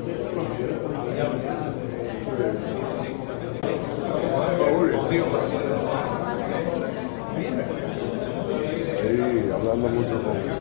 Sí, hablando mucho con...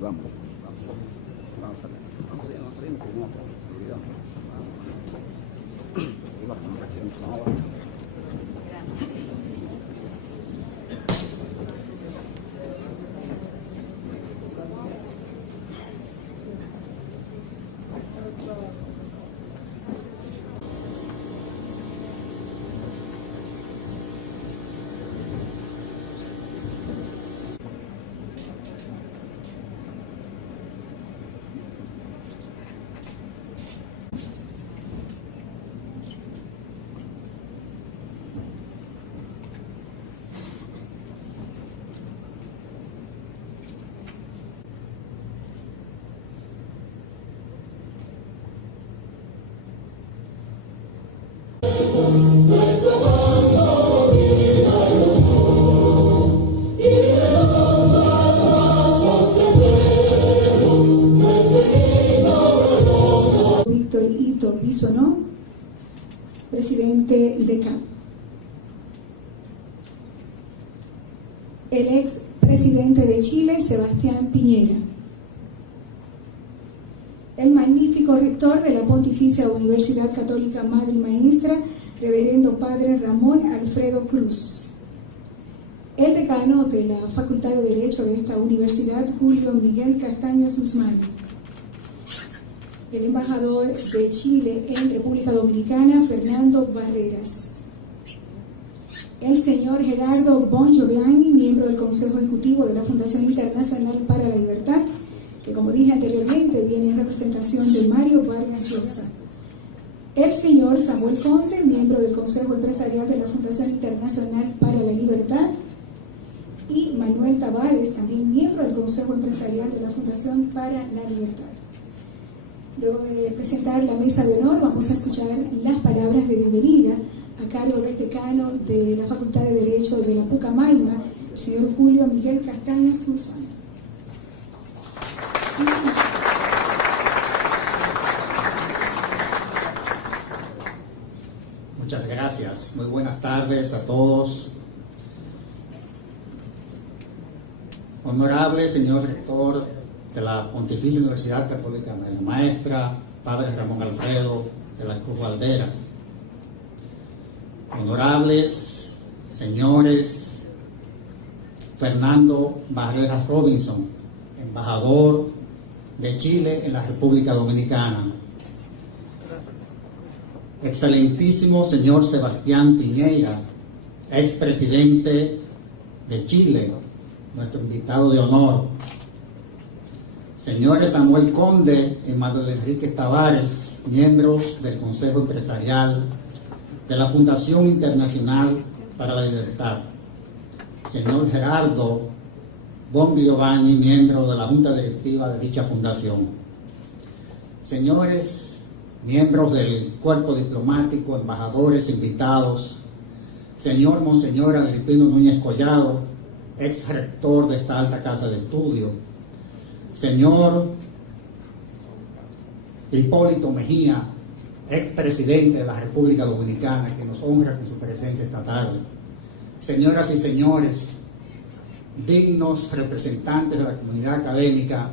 Vamos a salir con otra actividad. Víctor Ito Bisonó, presidente de CAP. El ex presidente de Chile, Sebastián Piñera. El magnífico rector de la Pontificia Universidad Católica Madre y Maestra, reverendo padre Ramón Alfredo Cruz. El decano de la Facultad de Derecho de esta universidad, Julio Miguel Castaños Guzmán. el embajador de Chile en República Dominicana, Fernando Barreras. El señor Gerardo Bon Giovanni, miembro del Consejo Ejecutivo de la Fundación Internacional para la Libertad, que como dije anteriormente viene en representación de Mario Vargas Llosa. El señor Samuel Conde, miembro del Consejo Empresarial de la Fundación Internacional para la Libertad, y Manuel Tavares, también miembro del Consejo Empresarial de la Fundación para la Libertad. Luego de presentar la mesa de honor, vamos a escuchar las palabras de bienvenida a cargo del decano de la Facultad de Derecho de la Pucamaima, el señor Julio Miguel Castaños Guzmán. Muchas gracias. Muy buenas tardes a todos. Honorable señor rector de la Pontificia Universidad Católica Madre Maestra, padre Ramón Alfredo de la Cruz Valdera. Honorables señores Fernando Barreras Robinson, embajador de Chile en la República Dominicana. Excelentísimo señor Sebastián Piñera, expresidente de Chile, nuestro invitado de honor. Señores Samuel Conde y Manuel Enrique Tavares, miembros del Consejo Empresarial de la Fundación Internacional para la Libertad. Señor Gerardo Bon Giovanni, miembro de la Junta Directiva de dicha fundación. Señores miembros del cuerpo diplomático, embajadores, invitados, señor Monseñor Agripino Núñez Collado, ex rector de esta alta casa de estudio, señor Hipólito Mejía, ex presidente de la República Dominicana, que nos honra con su presencia esta tarde, señoras y señores, dignos representantes de la comunidad académica,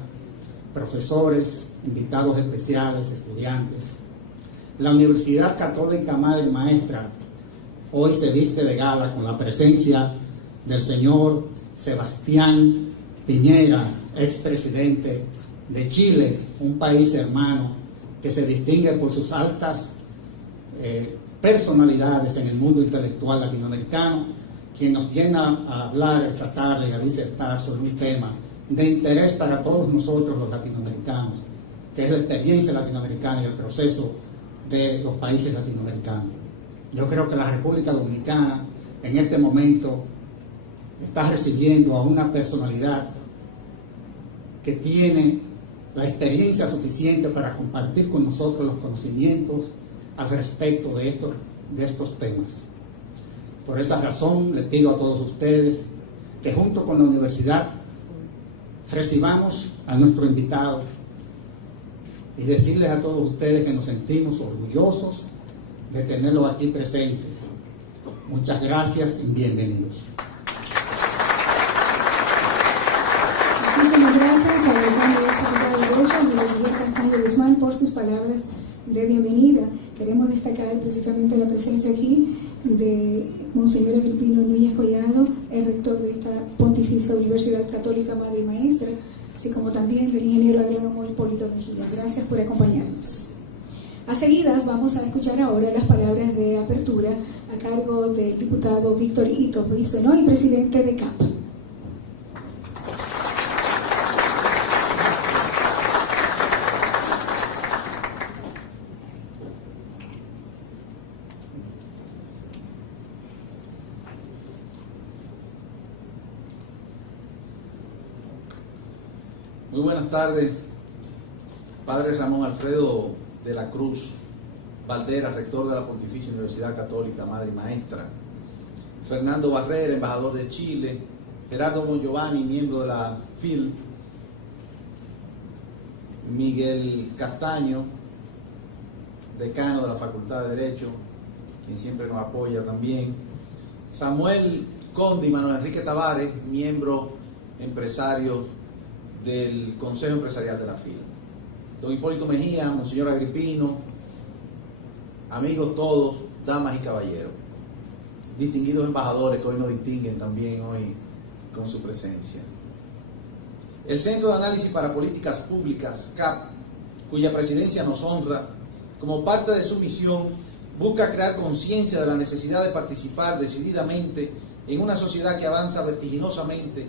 profesores, invitados especiales, estudiantes. La Universidad Católica Madre Maestra hoy se viste de gala con la presencia del señor Sebastián Piñera, expresidente de Chile, un país hermano que se distingue por sus altas personalidades en el mundo intelectual latinoamericano, quien nos viene a hablar esta tarde y a disertar sobre un tema de interés para todos nosotros los latinoamericanos, que es la experiencia latinoamericana y el proceso de los países latinoamericanos. Yo creo que la República Dominicana en este momento está recibiendo a una personalidad que tiene la experiencia suficiente para compartir con nosotros los conocimientos al respecto de estos temas. Por esa razón le pido a todos ustedes que junto con la universidad recibamos a nuestro invitado y decirles a todos ustedes que nos sentimos orgullosos de tenerlos aquí presentes. Muchas gracias y bienvenidos. Muchísimas gracias al decano de la Facultad de Derecho, Miguel Castaño Guzmán, por sus palabras de bienvenida. Queremos destacar precisamente la presencia aquí de Monseñor Agripino Núñez Collado, el rector de esta Pontificia Universidad Católica Madre y Maestra, así como también del ingeniero agrónomo Hipólito Mejía. Gracias por acompañarnos. A seguidas vamos a escuchar ahora las palabras de apertura a cargo del diputado Víctor Ito Brizonoy, presidente de CAP. Muy buenas tardes, padre Ramón Alfredo de la Cruz Valdera, rector de la Pontificia Universidad Católica Madre y Maestra, Fernando Barreras, embajador de Chile, Gerardo Bon Giovanni, miembro de la FIL, Miguel Castaño, decano de la Facultad de Derecho, quien siempre nos apoya también, Samuel Conde y Manuel Enrique Tavares, miembro empresario del Consejo Empresarial de la FIL. Don Hipólito Mejía, Monseñor Agripino, amigos todos, damas y caballeros, distinguidos embajadores que hoy nos distinguen también hoy con su presencia. El Centro de Análisis para Políticas Públicas, CAP, cuya presidencia nos honra, como parte de su misión, busca crear conciencia de la necesidad de participar decididamente en una sociedad que avanza vertiginosamente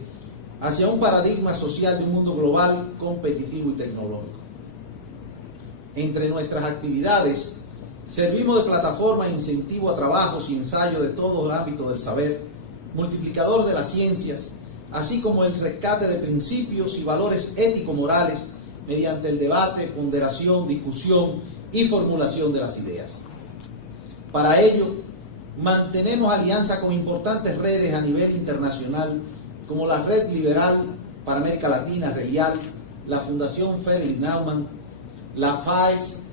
hacia un paradigma social de un mundo global, competitivo y tecnológico. Entre nuestras actividades, servimos de plataforma e incentivo a trabajos y ensayos de todo el ámbito del saber, multiplicador de las ciencias, así como el rescate de principios y valores ético-morales mediante el debate, ponderación, discusión y formulación de las ideas. Para ello, mantenemos alianza con importantes redes a nivel internacional, como la Red Liberal para América Latina, RELIAL, la Fundación Félix Naumann, la FAES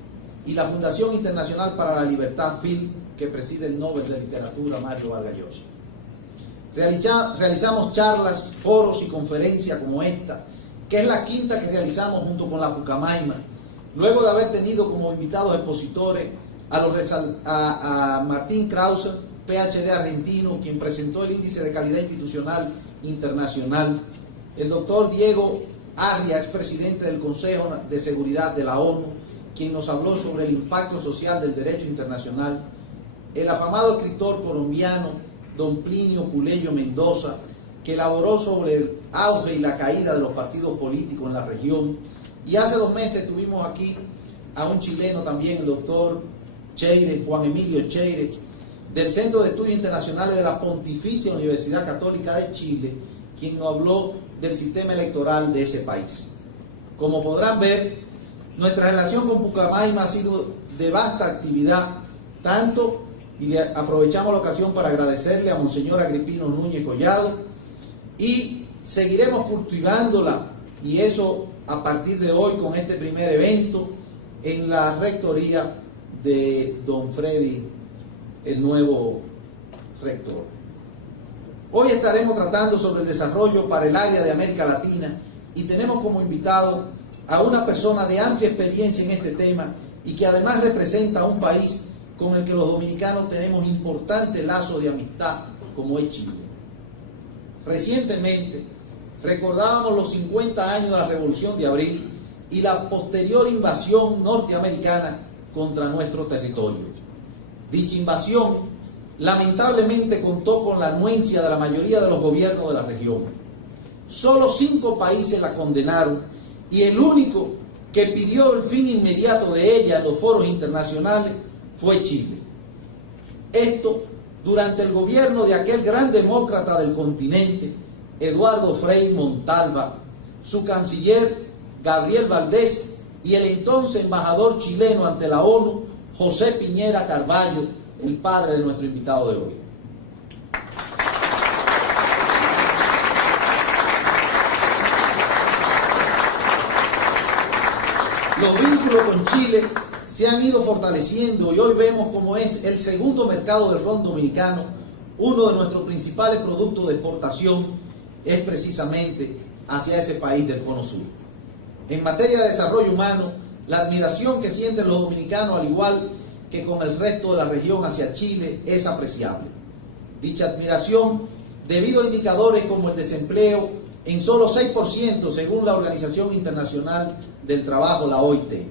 y la Fundación Internacional para la Libertad, FIL, que preside el Nobel de Literatura Mario Vargas Llosa. Realizamos charlas, foros y conferencias como esta, que es la quinta que realizamos junto con la Pucamaima, luego de haber tenido como invitados expositores a Martín Krause, PhD argentino, quien presentó el Índice de Calidad Institucional Internacional, el doctor Diego Arria, es presidente del Consejo de Seguridad de la ONU, quien nos habló sobre el impacto social del derecho internacional, el afamado escritor colombiano don Plinio Puleyo Mendoza, que elaboró sobre el auge y la caída de los partidos políticos en la región, y hace 2 meses tuvimos aquí a un chileno también, el doctor Cheire, Juan Emilio Cheire, del Centro de Estudios Internacionales de la Pontificia Universidad Católica de Chile, quien nos habló del sistema electoral de ese país. Como podrán ver, nuestra relación con Pucamaima ha sido de vasta actividad, tanto, y aprovechamos la ocasión para agradecerle a Monseñor Agripino Núñez Collado, y seguiremos cultivándola, y eso a partir de hoy con este primer evento en la rectoría de don Freddy, el nuevo rector. Hoy estaremos tratando sobre el desarrollo para el área de América Latina y tenemos como invitado a una persona de amplia experiencia en este tema y que además representa a un país con el que los dominicanos tenemos importantes lazos de amistad, como es Chile. Recientemente recordábamos los 50 años de la Revolución de Abril y la posterior invasión norteamericana contra nuestro territorio. Dicha invasión lamentablemente contó con la anuencia de la mayoría de los gobiernos de la región. Solo 5 países la condenaron y el único que pidió el fin inmediato de ella en los foros internacionales fue Chile. Esto durante el gobierno de aquel gran demócrata del continente, Eduardo Frei Montalva, su canciller Gabriel Valdés y el entonces embajador chileno ante la ONU, José Piñera Carvalho, el padre de nuestro invitado de hoy. Los vínculos con Chile se han ido fortaleciendo y hoy vemos cómo es el segundo mercado del ron dominicano. Uno de nuestros principales productos de exportación es precisamente hacia ese país del Cono Sur. En materia de desarrollo humano, la admiración que sienten los dominicanos, al igual que con el resto de la región hacia Chile, es apreciable. Dicha admiración, debido a indicadores como el desempleo, en solo 6% según la Organización Internacional del Trabajo, la OIT.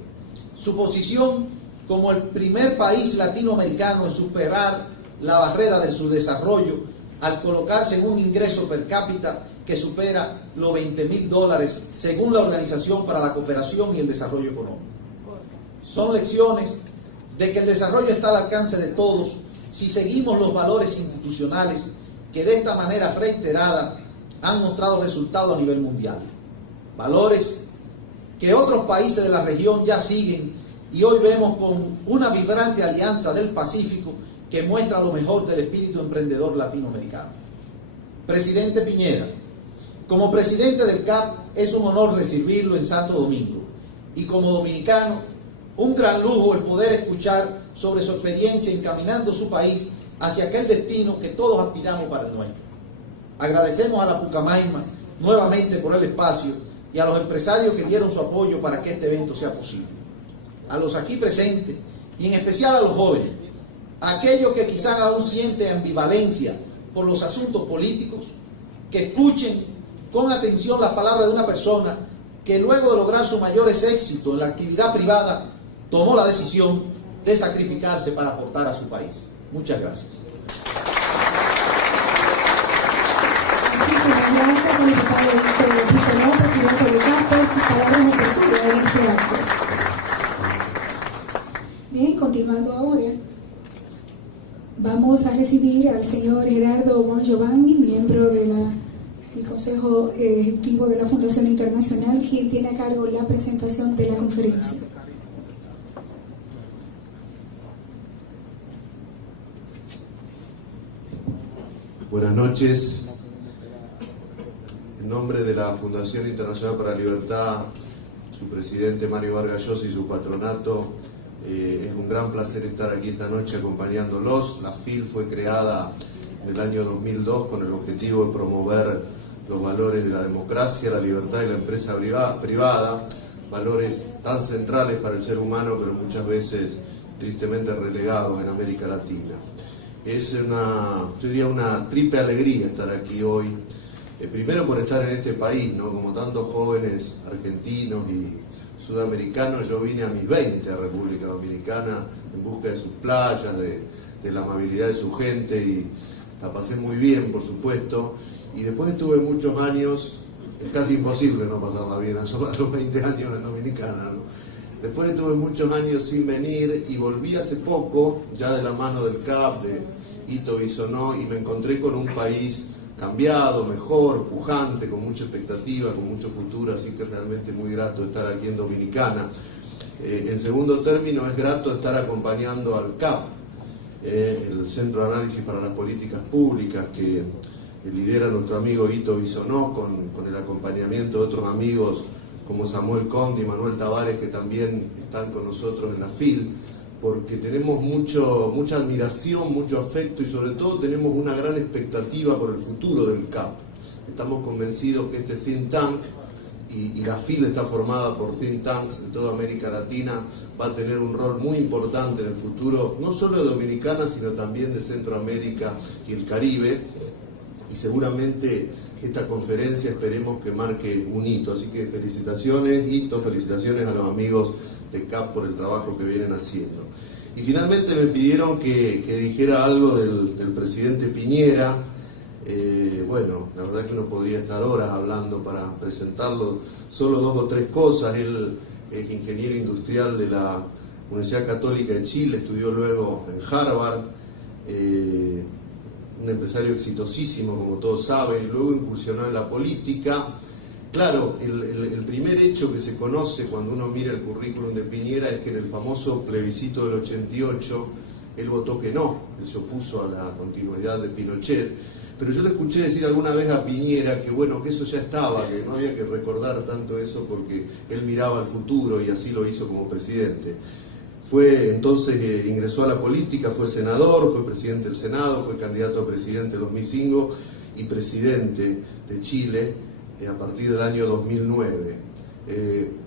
Su posición como el primer país latinoamericano en superar la barrera de su desarrollo al colocarse en un ingreso per cápita que supera los $20.000 según la Organización para la Cooperación y el Desarrollo Económico. Son lecciones de que el desarrollo está al alcance de todos si seguimos los valores institucionales que de esta manera reiterada han mostrado resultados a nivel mundial. Valores que otros países de la región ya siguen y hoy vemos con una vibrante alianza del Pacífico que muestra lo mejor del espíritu emprendedor latinoamericano. Presidente Piñera, como presidente del CAP es un honor recibirlo en Santo Domingo y como dominicano un gran lujo el poder escuchar sobre su experiencia encaminando su país hacia aquel destino que todos aspiramos para el nuestro. Agradecemos a la Pucamaima nuevamente por el espacio y a los empresarios que dieron su apoyo para que este evento sea posible. A los aquí presentes y en especial a los jóvenes, a aquellos que quizás aún sienten ambivalencia por los asuntos políticos, que escuchen con atención las palabras de una persona que luego de lograr sus mayores éxitos en la actividad privada, tomó la decisión de sacrificarse para aportar a su país. Muchas gracias. Muchísimas gracias, don diputado Víctor Bisonó, presidente de CAP, por sus palabras de apertura en este acto. Bien, continuando ahora, vamos a recibir al señor Gerardo Bongiovanni, miembro del Consejo Ejecutivo de la Fundación Internacional, quien tiene a cargo la presentación de la conferencia. Buenas noches. En nombre de la Fundación Internacional para la Libertad, su presidente Mario Vargas Llosa y su patronato, es un gran placer estar aquí esta noche acompañándolos. La FIL fue creada en el año 2002 con el objetivo de promover los valores de la democracia, la libertad y la empresa privada, valores tan centrales para el ser humano, pero muchas veces tristemente relegados en América Latina. Es yo diría una triple alegría estar aquí hoy. Primero por estar en este país, ¿no? Como tantos jóvenes argentinos y sudamericanos, yo vine a mis 20 a República Dominicana en busca de sus playas, de la amabilidad de su gente, y la pasé muy bien, por supuesto. Y después estuve muchos años, es casi imposible no pasarla bien a los 20 años en Dominicana, ¿no? Después estuve muchos años sin venir y volví hace poco, ya de la mano del CAP, de Ito Bisonó, y me encontré con un país cambiado, mejor, pujante, con mucha expectativa, con mucho futuro, así que realmente muy grato estar aquí en Dominicana. En segundo término, es grato estar acompañando al CAP, el Centro de Análisis para las Políticas Públicas, que lidera nuestro amigo Ito Bisonó, con el acompañamiento de otros amigos como Samuel Condi y Manuel Tavares, que también están con nosotros en la FIL, porque tenemos mucha admiración, mucho afecto y sobre todo tenemos una gran expectativa por el futuro del CAP. Estamos convencidos que este think tank, y la FIL está formada por think tanks de toda América Latina, va a tener un rol muy importante en el futuro, no solo de Dominicana, sino también de Centroamérica y el Caribe, y seguramente esta conferencia esperemos que marque un hito. Así que felicitaciones, Ito, felicitaciones a los amigos de CAP por el trabajo que vienen haciendo. Y finalmente me pidieron que dijera algo del presidente Piñera. Bueno, la verdad es que uno podría estar horas hablando para presentarlo, solo 2 o 3 cosas. Él es ingeniero industrial de la Universidad Católica de Chile, estudió luego en Harvard, un empresario exitosísimo, como todos saben, y luego incursionó en la política. Claro, el primer hecho que se conoce cuando uno mira el currículum de Piñera es que en el famoso plebiscito del 88 él votó que no, él se opuso a la continuidad de Pinochet, pero yo le escuché decir alguna vez a Piñera que bueno, que eso ya estaba, que no había que recordar tanto eso porque él miraba al futuro y así lo hizo como presidente. Fue entonces, ingresó a la política, fue senador, fue presidente del Senado, fue candidato a presidente en 2005 y presidente de Chile a partir del año 2009.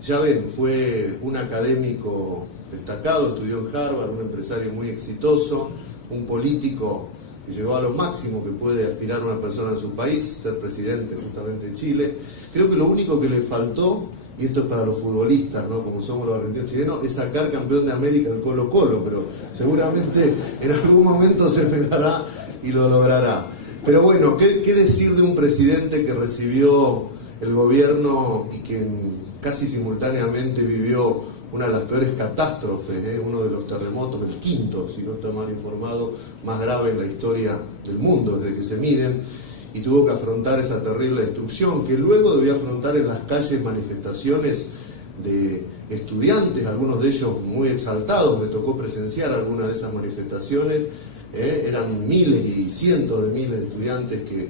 Ya ven, fue un académico destacado, estudió en Harvard, un empresario muy exitoso, un político que llegó a lo máximo que puede aspirar una persona en su país, ser presidente justamente de Chile. Creo que lo único que le faltó, y esto es para los futbolistas, ¿no? Como somos los argentinos chilenos, es sacar campeón de América el Colo-Colo, pero seguramente en algún momento se pegará y lo logrará. Pero bueno, ¿qué decir de un presidente que recibió el gobierno y que casi simultáneamente vivió una de las peores catástrofes, uno de los terremotos, el quinto, si no estoy mal informado, más grave en la historia del mundo desde que se miden, y tuvo que afrontar esa terrible destrucción, que luego debió afrontar en las calles manifestaciones de estudiantes, algunos de ellos muy exaltados? Me tocó presenciar algunas de esas manifestaciones. Eran miles y cientos de miles de estudiantes que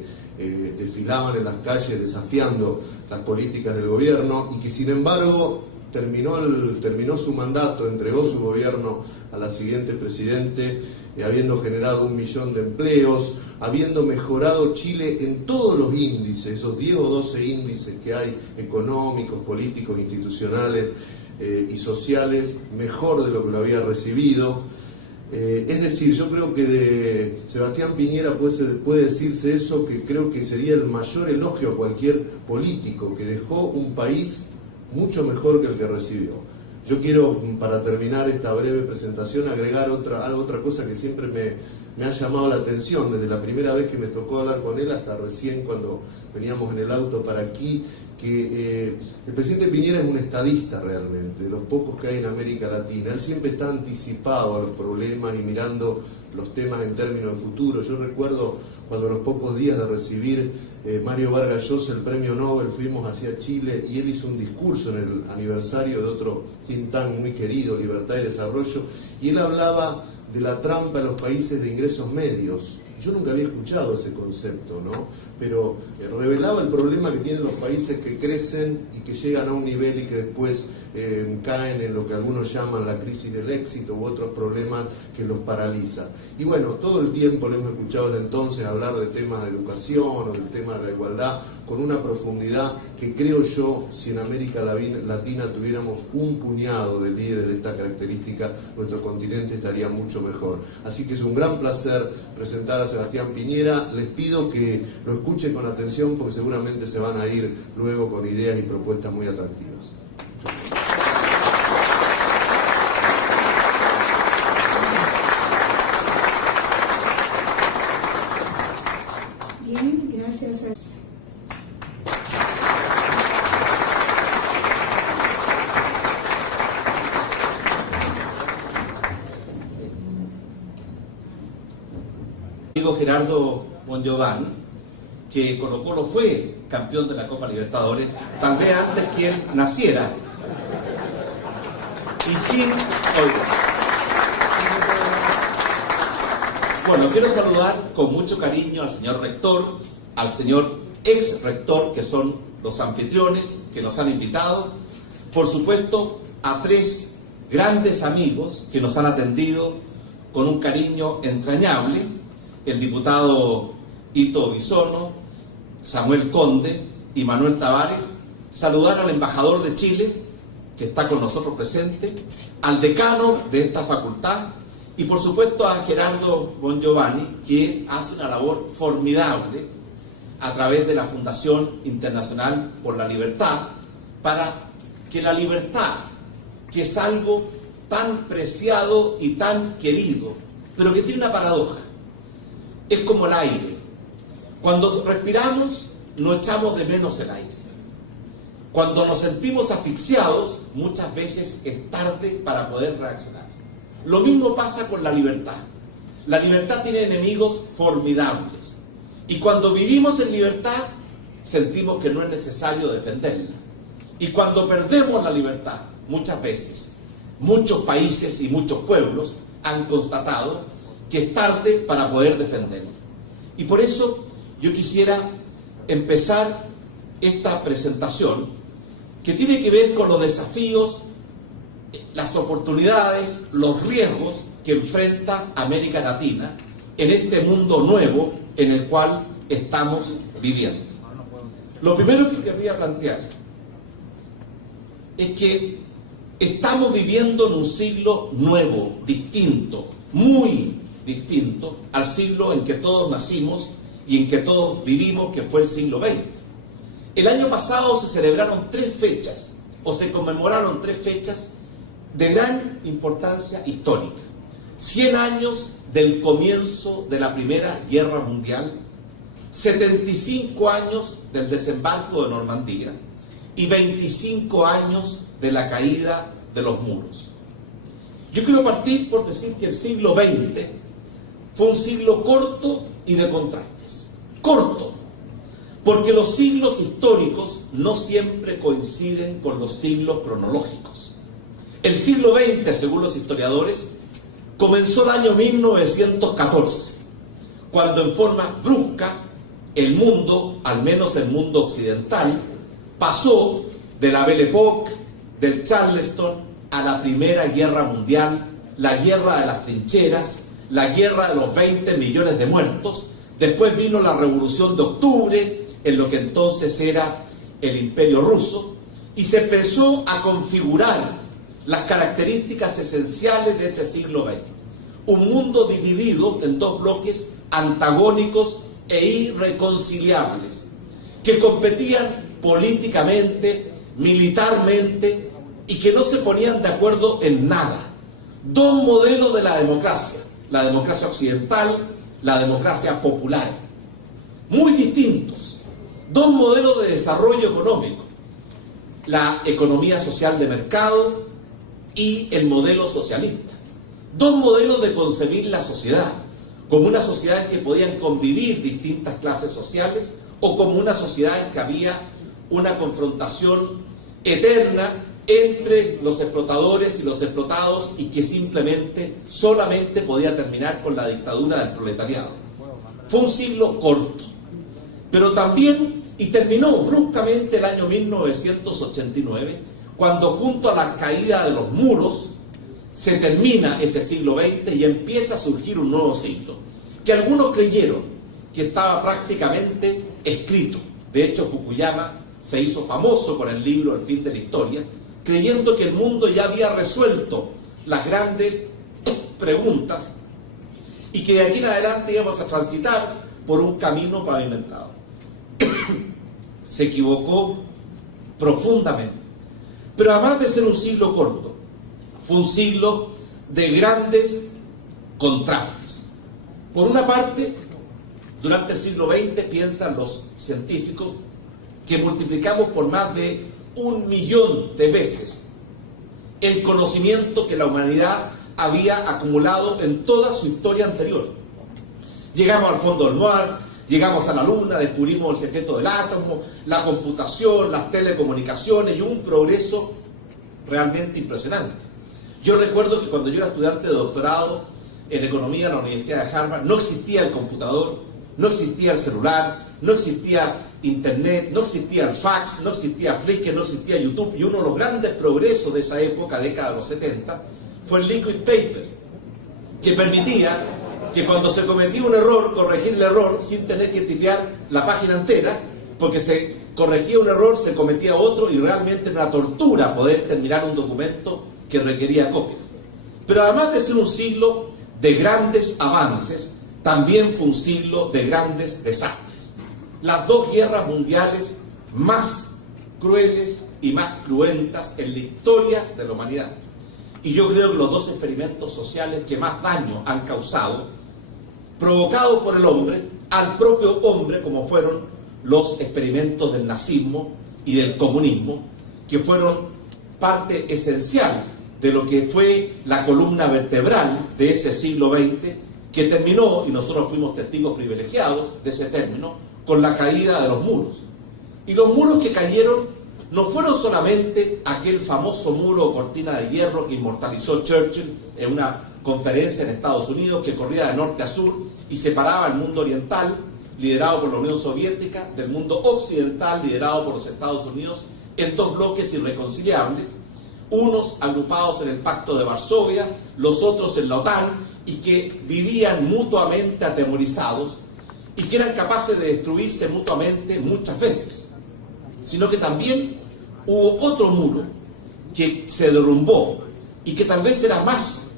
desfilaban en las calles desafiando las políticas del gobierno y que sin embargo terminó su mandato, entregó su gobierno a la siguiente presidente, habiendo generado 1 millón de empleos, habiendo mejorado Chile en todos los índices, esos 10 o 12 índices que hay, económicos, políticos, institucionales y sociales, mejor de lo que lo había recibido. Es decir, yo creo que de Sebastián Piñera puede decirse eso, que creo que sería el mayor elogio a cualquier político, que dejó un país mucho mejor que el que recibió. Yo quiero, para terminar esta breve presentación, agregar otra cosa que siempre me ha llamado la atención, desde la primera vez que me tocó hablar con él hasta recién cuando veníamos en el auto para aquí, que el presidente Piñera es un estadista realmente, de los pocos que hay en América Latina. Él siempre está anticipado a los problemas y mirando los temas en términos de futuro. Yo recuerdo cuando a los pocos días de recibir Mario Vargas Llosa el premio Nobel, fuimos hacia Chile y él hizo un discurso en el aniversario de otro think tank muy querido, Libertad y Desarrollo, y él hablaba de la trampa de los países de ingresos medios. Yo nunca había escuchado ese concepto, ¿no? Pero revelaba el problema que tienen los países que crecen y que llegan a un nivel y que después caen en lo que algunos llaman la crisis del éxito u otros problemas que los paralizan. Y bueno, todo el tiempo le hemos escuchado desde entonces hablar de temas de educación o del tema de la igualdad con una profundidad que creo yo, si en América Latina tuviéramos un puñado de líderes de esta característica, nuestro continente estaría mucho mejor. Así que es un gran placer presentar a Sebastián Piñera. Les pido que lo escuchen con atención porque seguramente se van a ir luego con ideas y propuestas muy atractivas. Bien, gracias a... Gerardo Bongiovanni, que Colo Colo fue campeón de la Copa Libertadores, tal vez antes que él naciera. Y sin... Bueno, quiero saludar con mucho cariño al señor rector, al señor ex rector, que son los anfitriones que nos han invitado, por supuesto a tres grandes amigos que nos han atendido con un cariño entrañable: el diputado Ito Bisono, Samuel Conde y Manuel Tavares. Saludar al embajador de Chile, que está con nosotros presente, al decano de esta facultad y por supuesto a Gerardo Bongiovanni, que hace una labor formidable a través de la Fundación Internacional por la Libertad, para que la libertad, que es algo tan preciado y tan querido, pero que tiene una paradoja. Es como el aire. Cuando respiramos, no echamos de menos el aire. Cuando nos sentimos asfixiados, muchas veces es tarde para poder reaccionar. Lo mismo pasa con la libertad. La libertad tiene enemigos formidables. Y cuando vivimos en libertad, sentimos que no es necesario defenderla. Y cuando perdemos la libertad, muchas veces, muchos países y muchos pueblos han constatado que es tarde para poder defenderlo. Y por eso yo quisiera empezar esta presentación, que tiene que ver con los desafíos, las oportunidades, los riesgos que enfrenta América Latina en este mundo nuevo en el cual estamos viviendo. Lo primero que querría plantear es que estamos viviendo en un siglo nuevo, distinto, muy distinto al siglo en que todos nacimos y en que todos vivimos, que fue el siglo XX. El año pasado se celebraron tres fechas, o se conmemoraron tres fechas de gran importancia histórica. 100 años del comienzo de la Primera Guerra Mundial, 75 años del desembarco de Normandía y 25 años de la caída de los muros. Yo quiero partir por decir que el siglo XX fue un siglo corto y de contrastes. Corto, porque los siglos históricos no siempre coinciden con los siglos cronológicos. El siglo XX, según los historiadores, comenzó el año 1914, cuando en forma brusca el mundo, al menos el mundo occidental, pasó de la Belle Époque, del Charleston, a la Primera Guerra Mundial, la guerra de las trincheras, la guerra de los 20 millones de muertos. Después vino la Revolución de Octubre, en lo que entonces era el Imperio Ruso, y se empezó a configurar las características esenciales de ese siglo XX. Un mundo dividido en dos bloques antagónicos e irreconciliables, que competían políticamente, militarmente y que no se ponían de acuerdo en nada. Dos modelos de la democracia occidental, la democracia popular, muy distintos. Dos modelos de desarrollo económico, la economía social de mercado y el modelo socialista. Dos modelos de concebir la sociedad, como una sociedad en que podían convivir distintas clases sociales o como una sociedad en que había una confrontación eterna entre los explotadores y los explotados y que solamente podía terminar con la dictadura del proletariado. Fue un siglo corto, pero también, y terminó bruscamente el año 1989, cuando junto a la caída de los muros se termina ese siglo XX y empieza a surgir un nuevo siglo, que algunos creyeron que estaba prácticamente escrito. De hecho, Fukuyama se hizo famoso con el libro El fin de la historia, creyendo que el mundo ya había resuelto las grandes preguntas y que de aquí en adelante íbamos a transitar por un camino pavimentado. Se equivocó profundamente. Pero además de ser un siglo corto, fue un siglo de grandes contrastes. Por una parte, durante el siglo XX, piensan los científicos, que multiplicamos por más de 1 millón de veces el conocimiento que la humanidad había acumulado en toda su historia anterior. Llegamos al fondo del mar, llegamos a la luna, descubrimos el secreto del átomo, la computación, las telecomunicaciones y un progreso realmente impresionante. Yo recuerdo que cuando yo era estudiante de doctorado en economía en la Universidad de Harvard, no existía el computador, no existía el celular, no existía Internet, no existía el fax, no existía Flickr, no existía YouTube, y uno de los grandes progresos de esa época, década de los 70, fue el liquid paper, que permitía que cuando se cometía un error, corregir el error sin tener que tipear la página entera, porque se corregía un error, se cometía otro, y realmente era una tortura poder terminar un documento que requería copias. Pero además de ser un siglo de grandes avances, también fue un siglo de grandes desastres. Las dos guerras mundiales más crueles y más cruentas en la historia de la humanidad. Y yo creo que los dos experimentos sociales que más daño han causado, provocados por el hombre, al propio hombre, como fueron los experimentos del nazismo y del comunismo, que fueron parte esencial de lo que fue la columna vertebral de ese siglo XX, que terminó, y nosotros fuimos testigos privilegiados de ese término, con la caída de los muros. Y los muros que cayeron no fueron solamente aquel famoso muro o cortina de hierro que inmortalizó Churchill en una conferencia en Estados Unidos, que corría de norte a sur y separaba el mundo oriental, liderado por la Unión Soviética, del mundo occidental, liderado por los Estados Unidos, en dos bloques irreconciliables, unos agrupados en el Pacto de Varsovia, los otros en la OTAN, y que vivían mutuamente atemorizados y que eran capaces de destruirse mutuamente muchas veces. Sino que también hubo otro muro que se derrumbó y que tal vez era más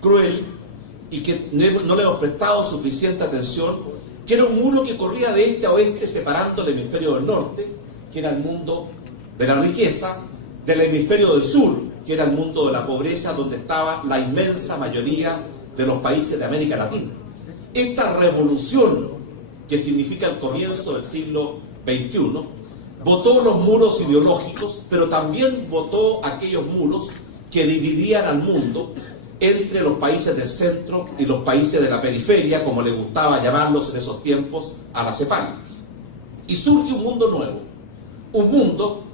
cruel y que no le hemos prestado suficiente atención, que era un muro que corría de este a oeste, separando el hemisferio del norte, que era el mundo de la riqueza, del hemisferio del sur, que era el mundo de la pobreza, donde estaba la inmensa mayoría de los países de América Latina. Esta revolución, que significa el comienzo del siglo XXI, botó los muros ideológicos, pero también botó aquellos muros que dividían al mundo entre los países del centro y los países de la periferia, como le gustaba llamarlos en esos tiempos a la CEPAL. Y surge un mundo nuevo, un mundo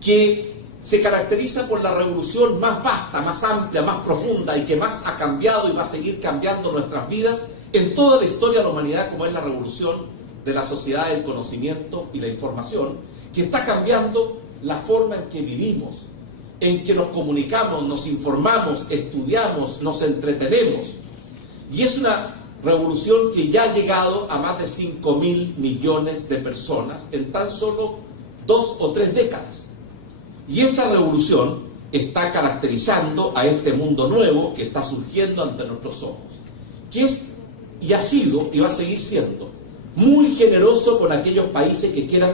que se caracteriza por la revolución más vasta, más amplia, más profunda y que más ha cambiado y va a seguir cambiando nuestras vidas en toda la historia de la humanidad, como es la revolución de la sociedad del conocimiento y la información, que está cambiando la forma en que vivimos, en que nos comunicamos, nos informamos, estudiamos, nos entretenemos. Y es una revolución que ya ha llegado a más de 5.000 millones de personas en tan solo 2 o 3 décadas. Y esa revolución está caracterizando a este mundo nuevo que está surgiendo ante nuestros ojos, que es y ha sido y va a seguir siendo muy generoso con aquellos países que quieran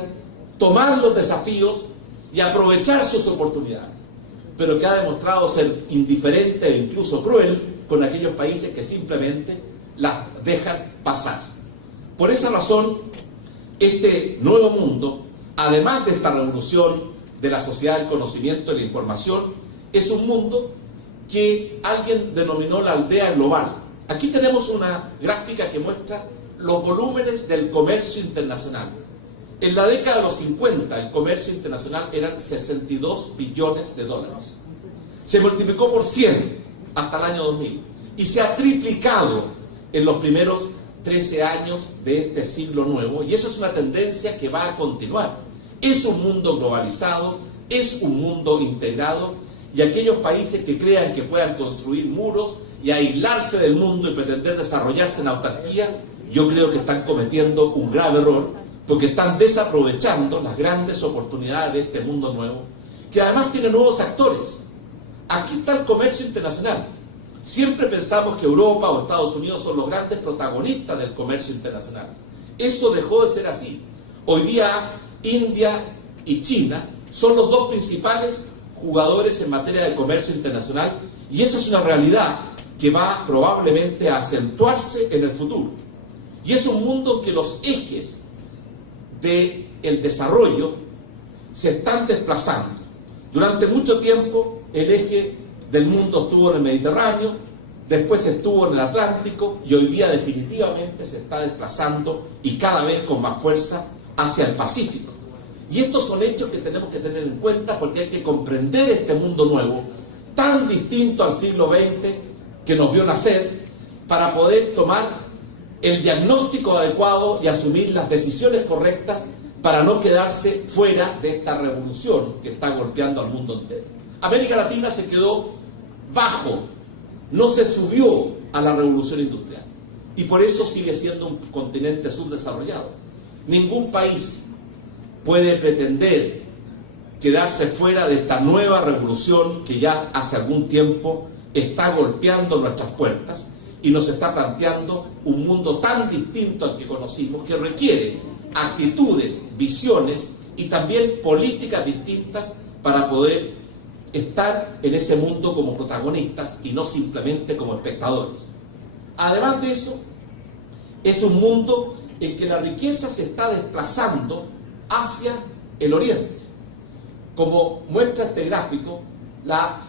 tomar los desafíos y y aprovechar sus oportunidades, pero que ha demostrado ser indiferente e incluso cruel con aquellos países que simplemente las dejan pasar. Por esa razón, este nuevo mundo, además de esta revolución de la sociedad del conocimiento y la información, es un mundo que alguien denominó la aldea global. Aquí tenemos una gráfica que muestra los volúmenes del comercio internacional. En la década de los 50, el comercio internacional eran 62 billones de dólares. Se multiplicó por 100 hasta el año 2000 y se ha triplicado en los primeros 13 años de este siglo nuevo, y eso es una tendencia que va a continuar. Es un mundo globalizado, es un mundo integrado, y aquellos países que crean que puedan construir muros y aislarse del mundo y pretender desarrollarse en autarquía, yo creo que están cometiendo un grave error, porque están desaprovechando las grandes oportunidades de este mundo nuevo, que además tiene nuevos actores. Aquí está el comercio internacional. Siempre pensamos que Europa o Estados Unidos son los grandes protagonistas del comercio internacional. Eso dejó de ser así. Hoy día India y China son los dos principales jugadores en materia de comercio internacional, y esa es una realidad que va probablemente a acentuarse en el futuro. Y es un mundo que los ejes del desarrollo se están desplazando. Durante mucho tiempo el eje del mundo estuvo en el Mediterráneo, después estuvo en el Atlántico, y hoy día definitivamente se está desplazando y cada vez con más fuerza hacia el Pacífico. Y estos son hechos que tenemos que tener en cuenta, porque hay que comprender este mundo nuevo, tan distinto al siglo XX que nos vio nacer, para poder tomar el diagnóstico adecuado y asumir las decisiones correctas para no quedarse fuera de esta revolución que está golpeando al mundo entero. América Latina se quedó bajo, no se subió a la revolución industrial, y por eso sigue siendo un continente subdesarrollado. Ningún país puede pretender quedarse fuera de esta nueva revolución que ya hace algún tiempo está golpeando nuestras puertas y nos está planteando un mundo tan distinto al que conocimos, que requiere actitudes, visiones y también políticas distintas para poder estar en ese mundo como protagonistas y no simplemente como espectadores. Además de eso, es un mundo en que la riqueza se está desplazando hacia el oriente. Como muestra este gráfico, la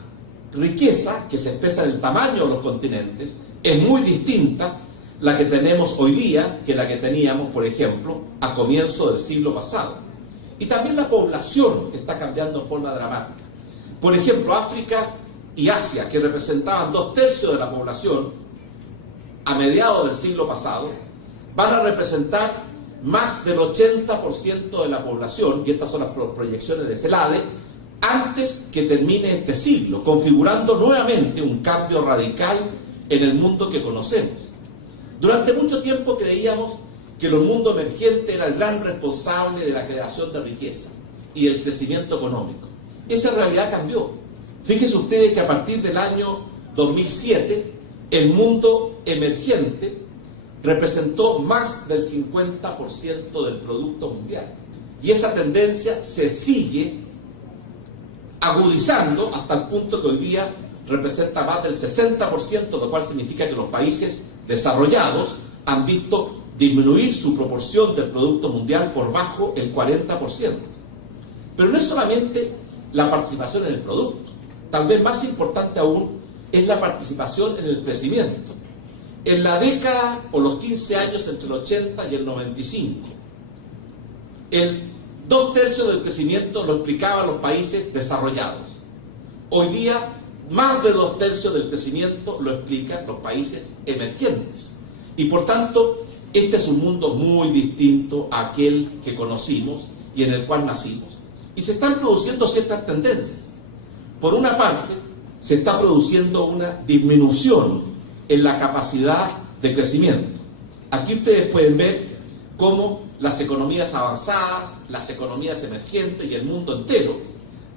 riqueza que se expresa en el tamaño de los continentes es muy distinta la que tenemos hoy día que la que teníamos, por ejemplo, a comienzo del siglo pasado. Y también la población está cambiando en forma dramática. Por ejemplo, África y Asia, que representaban 2/3 de la población a mediados del siglo pasado, van a representar más del 80% de la población, y estas son las proyecciones de CELADE, antes que termine este siglo, configurando nuevamente un cambio radical en el mundo que conocemos. Durante mucho tiempo creíamos que el mundo emergente era el gran responsable de la creación de riqueza y el crecimiento económico. Esa realidad cambió. Fíjense ustedes que a partir del año 2007, el mundo emergente representó más del 50% del Producto Mundial. Y esa tendencia se sigue agudizando hasta el punto que hoy día representa más del 60%, lo cual significa que los países desarrollados han visto disminuir su proporción del Producto Mundial por bajo el 40%. Pero no es solamente la participación en el producto, tal vez más importante aún es la participación en el crecimiento. En la década o los 15 años entre el 80 y el 95, el 2/3 del crecimiento lo explicaban los países desarrollados. Hoy día, más de 2/3 del crecimiento lo explican los países emergentes. Y por tanto, este es un mundo muy distinto a aquel que conocimos y en el cual nacimos. Y se están produciendo ciertas tendencias. Por una parte, se está produciendo una disminución en la capacidad de crecimiento. Aquí ustedes pueden ver cómo las economías avanzadas, las economías emergentes y el mundo entero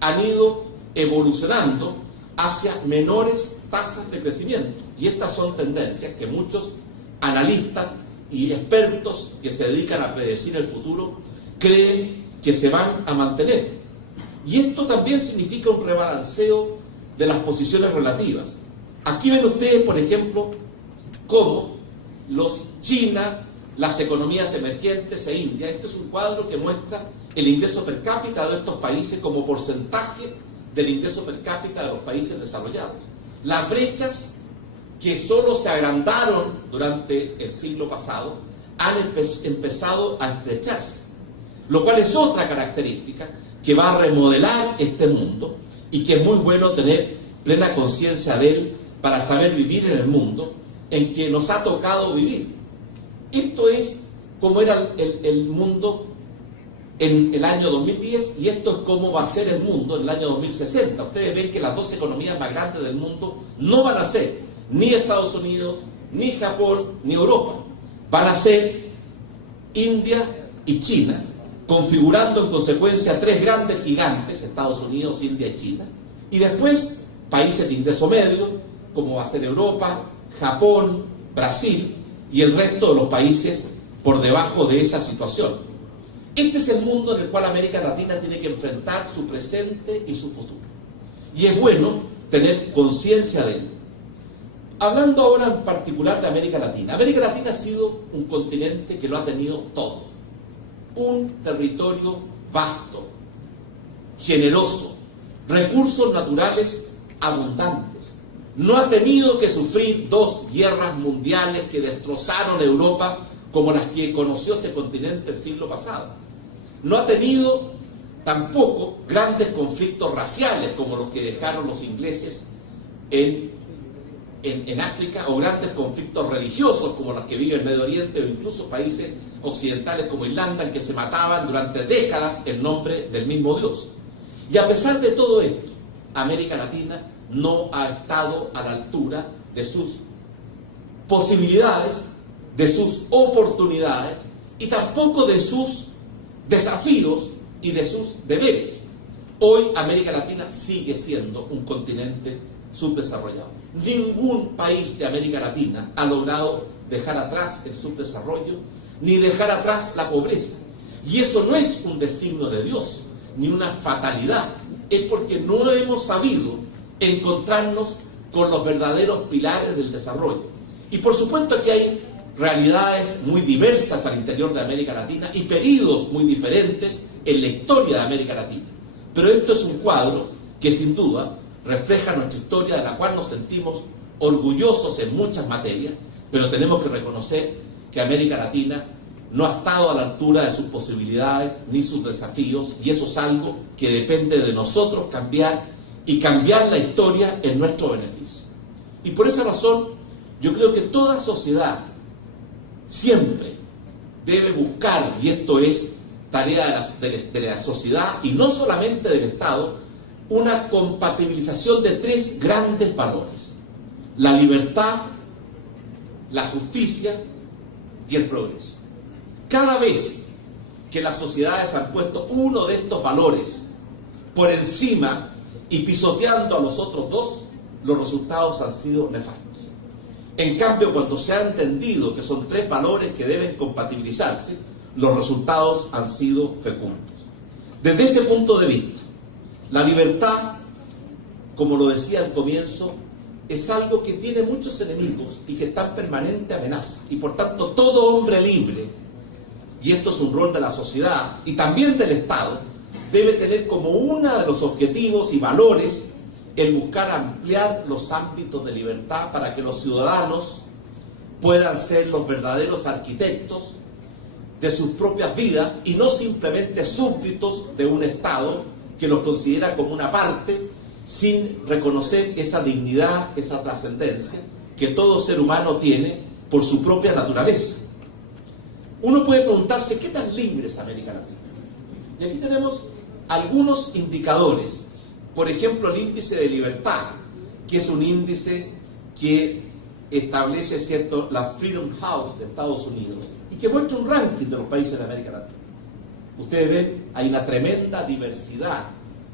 han ido evolucionando hacia menores tasas de crecimiento. Y estas son tendencias que muchos analistas y expertos que se dedican a predecir el futuro creen que se van a mantener. Y esto también significa un rebalanceo de las posiciones relativas. Aquí ven ustedes, por ejemplo, cómo China, las economías emergentes e India, este es un cuadro que muestra el ingreso per cápita de estos países como porcentaje del ingreso per cápita de los países desarrollados. Las brechas que solo se agrandaron durante el siglo pasado han empezado a estrecharse, lo cual es otra característica que va a remodelar este mundo y que es muy bueno tener plena conciencia de él para saber vivir en el mundo en que nos ha tocado vivir. Esto es como era el mundo en el año 2010 y esto es cómo va a ser el mundo en el año 2060. Ustedes ven que las dos economías más grandes del mundo no van a ser ni Estados Unidos, ni Japón, ni Europa. Van a ser India y China, configurando en consecuencia tres grandes gigantes, Estados Unidos, India y China, y después países de ingreso medio, como va a ser Europa, Japón, Brasil y el resto de los países por debajo de esa situación. Este es el mundo en el cual América Latina tiene que enfrentar su presente y su futuro. Y es bueno tener conciencia de él. Hablando ahora en particular de América Latina. América Latina ha sido un continente que lo ha tenido todo. Un territorio vasto, generoso, recursos naturales abundantes. No ha tenido que sufrir dos guerras mundiales que destrozaron Europa como las que conoció ese continente el siglo pasado. No ha tenido tampoco grandes conflictos raciales como los que dejaron los ingleses en África, o grandes conflictos religiosos como los que vive el Medio Oriente, o incluso países occidentales como Irlanda, en que se mataban durante décadas en nombre del mismo Dios. Y a pesar de todo esto, América Latina no ha estado a la altura de sus posibilidades, de sus oportunidades y tampoco de sus desafíos y de sus deberes. Hoy América Latina sigue siendo un continente subdesarrollado. Ningún país de América Latina ha logrado dejar atrás el subdesarrollo ni dejar atrás la pobreza. Y eso no es un designio de Dios ni una fatalidad, es porque no hemos sabido encontrarnos con los verdaderos pilares del desarrollo. Y por supuesto que hay realidades muy diversas al interior de América Latina y periodos muy diferentes en la historia de América Latina. Pero esto es un cuadro que sin duda refleja nuestra historia, de la cual nos sentimos orgullosos en muchas materias, pero tenemos que reconocer que América Latina no ha estado a la altura de sus posibilidades ni sus desafíos, y eso es algo que depende de nosotros cambiar, y cambiar la historia en nuestro beneficio. Y por esa razón yo creo que toda sociedad siempre debe buscar, y esto es tarea de la sociedad y no solamente del Estado, una compatibilización de tres grandes valores: la libertad, la justicia y el progreso. Cada vez que las sociedades han puesto uno de estos valores por encima y pisoteando a los otros dos, los resultados han sido nefastos. En cambio, cuando se ha entendido que son tres valores que deben compatibilizarse, los resultados han sido fecundos. Desde ese punto de vista, la libertad, como lo decía al comienzo, es algo que tiene muchos enemigos y que está en permanente amenaza. Y por tanto, todo hombre libre, y esto es un rol de la sociedad y también del Estado, debe tener como uno de los objetivos y valores el buscar ampliar los ámbitos de libertad para que los ciudadanos puedan ser los verdaderos arquitectos de sus propias vidas y no simplemente súbditos de un Estado que los considera como una parte, sin reconocer esa dignidad, esa trascendencia que todo ser humano tiene por su propia naturaleza. Uno puede preguntarse, ¿qué tan libre es América Latina? Y aquí tenemos algunos indicadores. Por ejemplo, el índice de libertad, que es un índice que establece, ¿cierto?, la Freedom House de Estados Unidos, y que muestra un ranking de los países de América Latina. Ustedes ven, hay una tremenda diversidad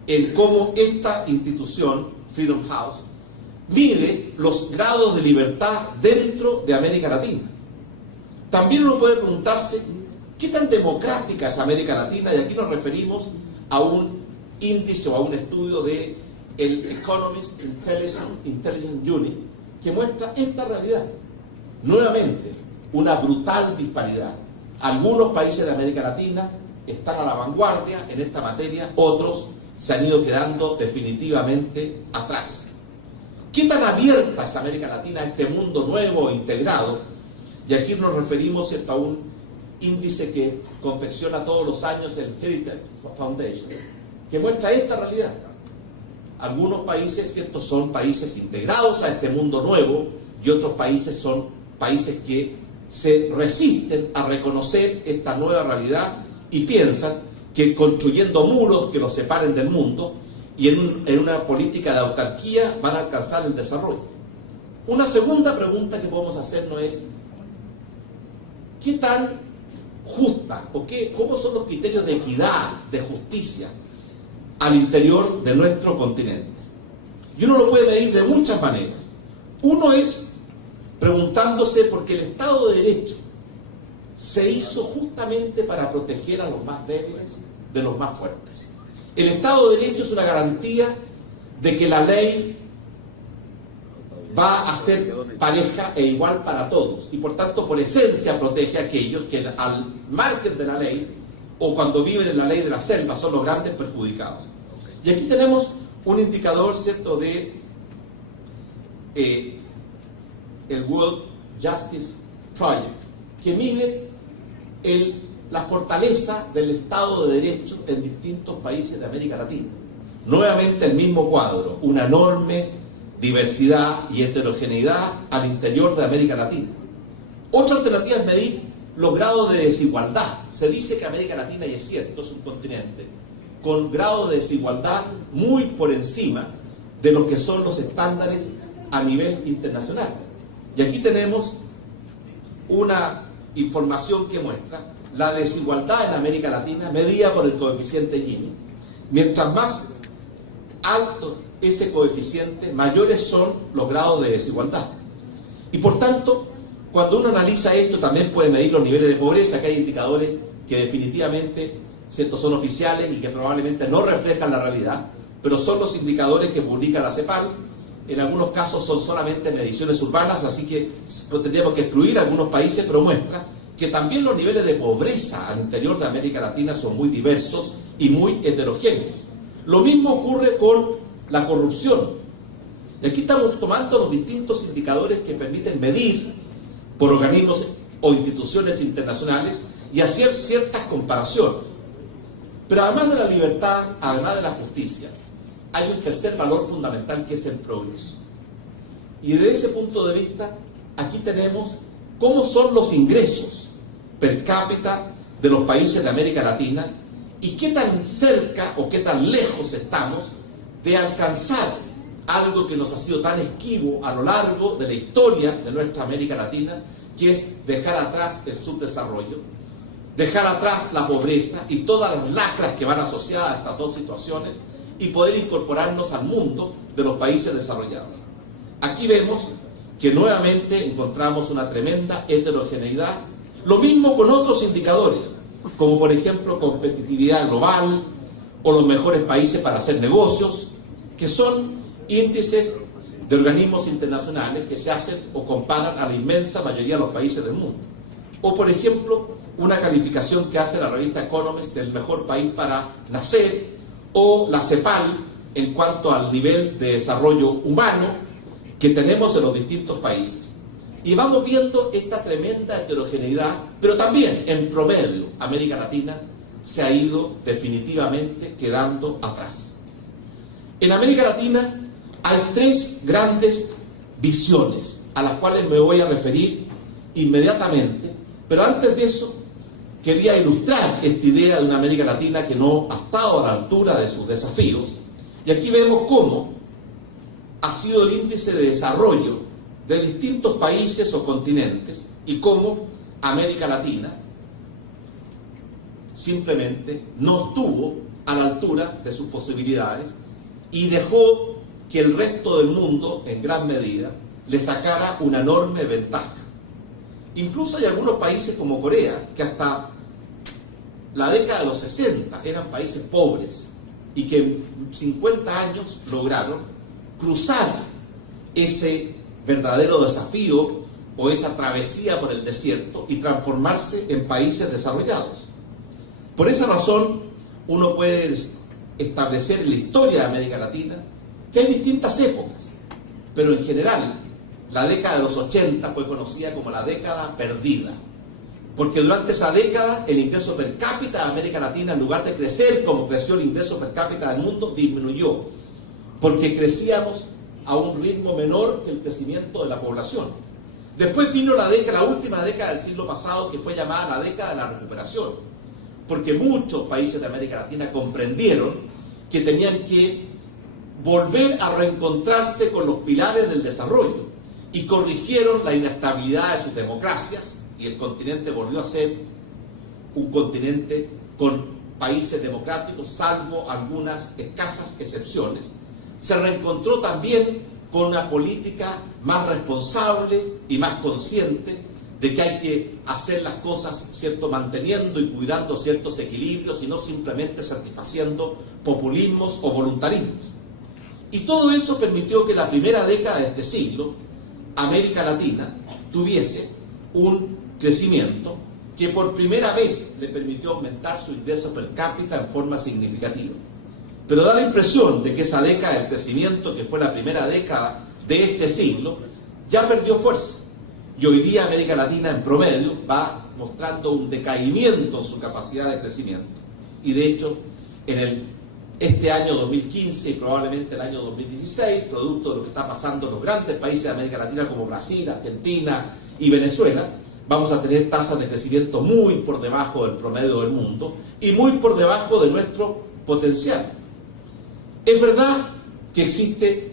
en cómo esta institución, Freedom House, mide los grados de libertad dentro de América Latina. También uno puede preguntarse, ¿qué tan democrática es América Latina? Y aquí nos referimos a un índice o a un estudio de el Economist Intelligence Unit, que muestra esta realidad. Nuevamente, una brutal disparidad. Algunos países de América Latina están a la vanguardia en esta materia, otros se han ido quedando definitivamente atrás. ¿Qué tan abierta es América Latina a este mundo nuevo, integrado? Y aquí nos referimos, ¿cierto?, a un índice que confecciona todos los años el Heritage Foundation, que muestra esta realidad. Algunos países, ¿cierto?, son países integrados a este mundo nuevo, y otros países son países que se resisten a reconocer esta nueva realidad y piensan que construyendo muros que los separen del mundo y en una política de autarquía van a alcanzar el desarrollo. Una segunda pregunta que podemos hacernos es: ¿qué tan justa o cómo son los criterios de equidad, de justicia al interior de nuestro continente? Y uno lo puede medir de muchas maneras. Uno es preguntándose por qué el Estado de Derecho se hizo justamente para proteger a los más débiles de los más fuertes. El Estado de Derecho es una garantía de que la ley va a ser pareja e igual para todos, y por tanto, por esencia, protege a aquellos que al margen de la ley o cuando viven en la ley de la selva son los grandes perjudicados. Y aquí tenemos un indicador, ¿cierto?, de el World Justice Project, que mide la fortaleza del Estado de Derecho en distintos países de América Latina. Nuevamente el mismo cuadro, una enorme diversidad y heterogeneidad al interior de América Latina. Otra alternativa es medir los grados de desigualdad. Se dice que América Latina, y es cierto, es un continente con grados de desigualdad muy por encima de lo que son los estándares a nivel internacional. Y aquí tenemos una información que muestra la desigualdad en América Latina medida por el coeficiente Gini. Mientras más alto ese coeficiente, mayores son los grados de desigualdad. Y por tanto, cuando uno analiza esto, también puede medir los niveles de pobreza, que hay indicadores que definitivamente, ¿cierto?, son oficiales y que probablemente no reflejan la realidad, pero son los indicadores que publica la CEPAL. En algunos casos son solamente mediciones urbanas, así que tendríamos que excluir algunos países, pero muestra que también los niveles de pobreza al interior de América Latina son muy diversos y muy heterogéneos. Lo mismo ocurre con la corrupción. Y aquí estamos tomando los distintos indicadores que permiten medir por organismos o instituciones internacionales y hacer ciertas comparaciones. Pero además de la libertad, además de la justicia, hay un tercer valor fundamental, que es el progreso. Y desde ese punto de vista, aquí tenemos cómo son los ingresos per cápita de los países de América Latina y qué tan cerca o qué tan lejos estamos de alcanzar algo que nos ha sido tan esquivo a lo largo de la historia de nuestra América Latina, que es dejar atrás el subdesarrollo, dejar atrás la pobreza y todas las lacras que van asociadas a estas dos situaciones, y poder incorporarnos al mundo de los países desarrollados. Aquí vemos que nuevamente encontramos una tremenda heterogeneidad, lo mismo con otros indicadores, como por ejemplo competitividad global o los mejores países para hacer negocios, que son índices de organismos internacionales que se hacen o comparan a la inmensa mayoría de los países del mundo. O por ejemplo, una calificación que hace la revista Economist del mejor país para nacer, o la CEPAL en cuanto al nivel de desarrollo humano que tenemos en los distintos países. Y vamos viendo esta tremenda heterogeneidad, pero también en promedio América Latina se ha ido definitivamente quedando atrás. En América Latina hay tres grandes visiones a las cuales me voy a referir inmediatamente, pero antes de eso quería ilustrar esta idea de una América Latina que no ha estado a la altura de sus desafíos. Y aquí vemos cómo ha sido el índice de desarrollo de distintos países o continentes y cómo América Latina simplemente no estuvo a la altura de sus posibilidades y dejó que el resto del mundo, en gran medida, le sacara una enorme ventaja. Incluso hay algunos países como Corea, que hasta la década de los 60 eran países pobres y que en 50 años lograron cruzar ese verdadero desafío o esa travesía por el desierto y transformarse en países desarrollados. Por esa razón, uno puede establecer en la historia de América Latina que hay distintas épocas, pero en general la década de los 80 fue conocida como la década perdida, porque durante esa década el ingreso per cápita de América Latina, en lugar de crecer como creció el ingreso per cápita del mundo, disminuyó, porque crecíamos a un ritmo menor que el crecimiento de la población. Después vino la última década del siglo pasado, que fue llamada la década de la recuperación, porque muchos países de América Latina comprendieron que tenían que volver a reencontrarse con los pilares del desarrollo y corrigieron la inestabilidad de sus democracias, y el continente volvió a ser un continente con países democráticos, salvo algunas escasas excepciones. Se reencontró también con una política más responsable y más consciente de que hay que hacer las cosas, ¿cierto?, manteniendo y cuidando ciertos equilibrios y no simplemente satisfaciendo populismos o voluntarismos. Y todo eso permitió que la primera década de este siglo América Latina tuviese un crecimiento que por primera vez le permitió aumentar su ingreso per cápita en forma significativa. Pero da la impresión de que esa década del crecimiento, que fue la primera década de este siglo, ya perdió fuerza. Y hoy día América Latina en promedio va mostrando un decaimiento en su capacidad de crecimiento. Y de hecho, este año 2015 y probablemente el año 2016, producto de lo que está pasando en los grandes países de América Latina como Brasil, Argentina y Venezuela, vamos a tener tasas de crecimiento muy por debajo del promedio del mundo y muy por debajo de nuestro potencial. Es verdad que existe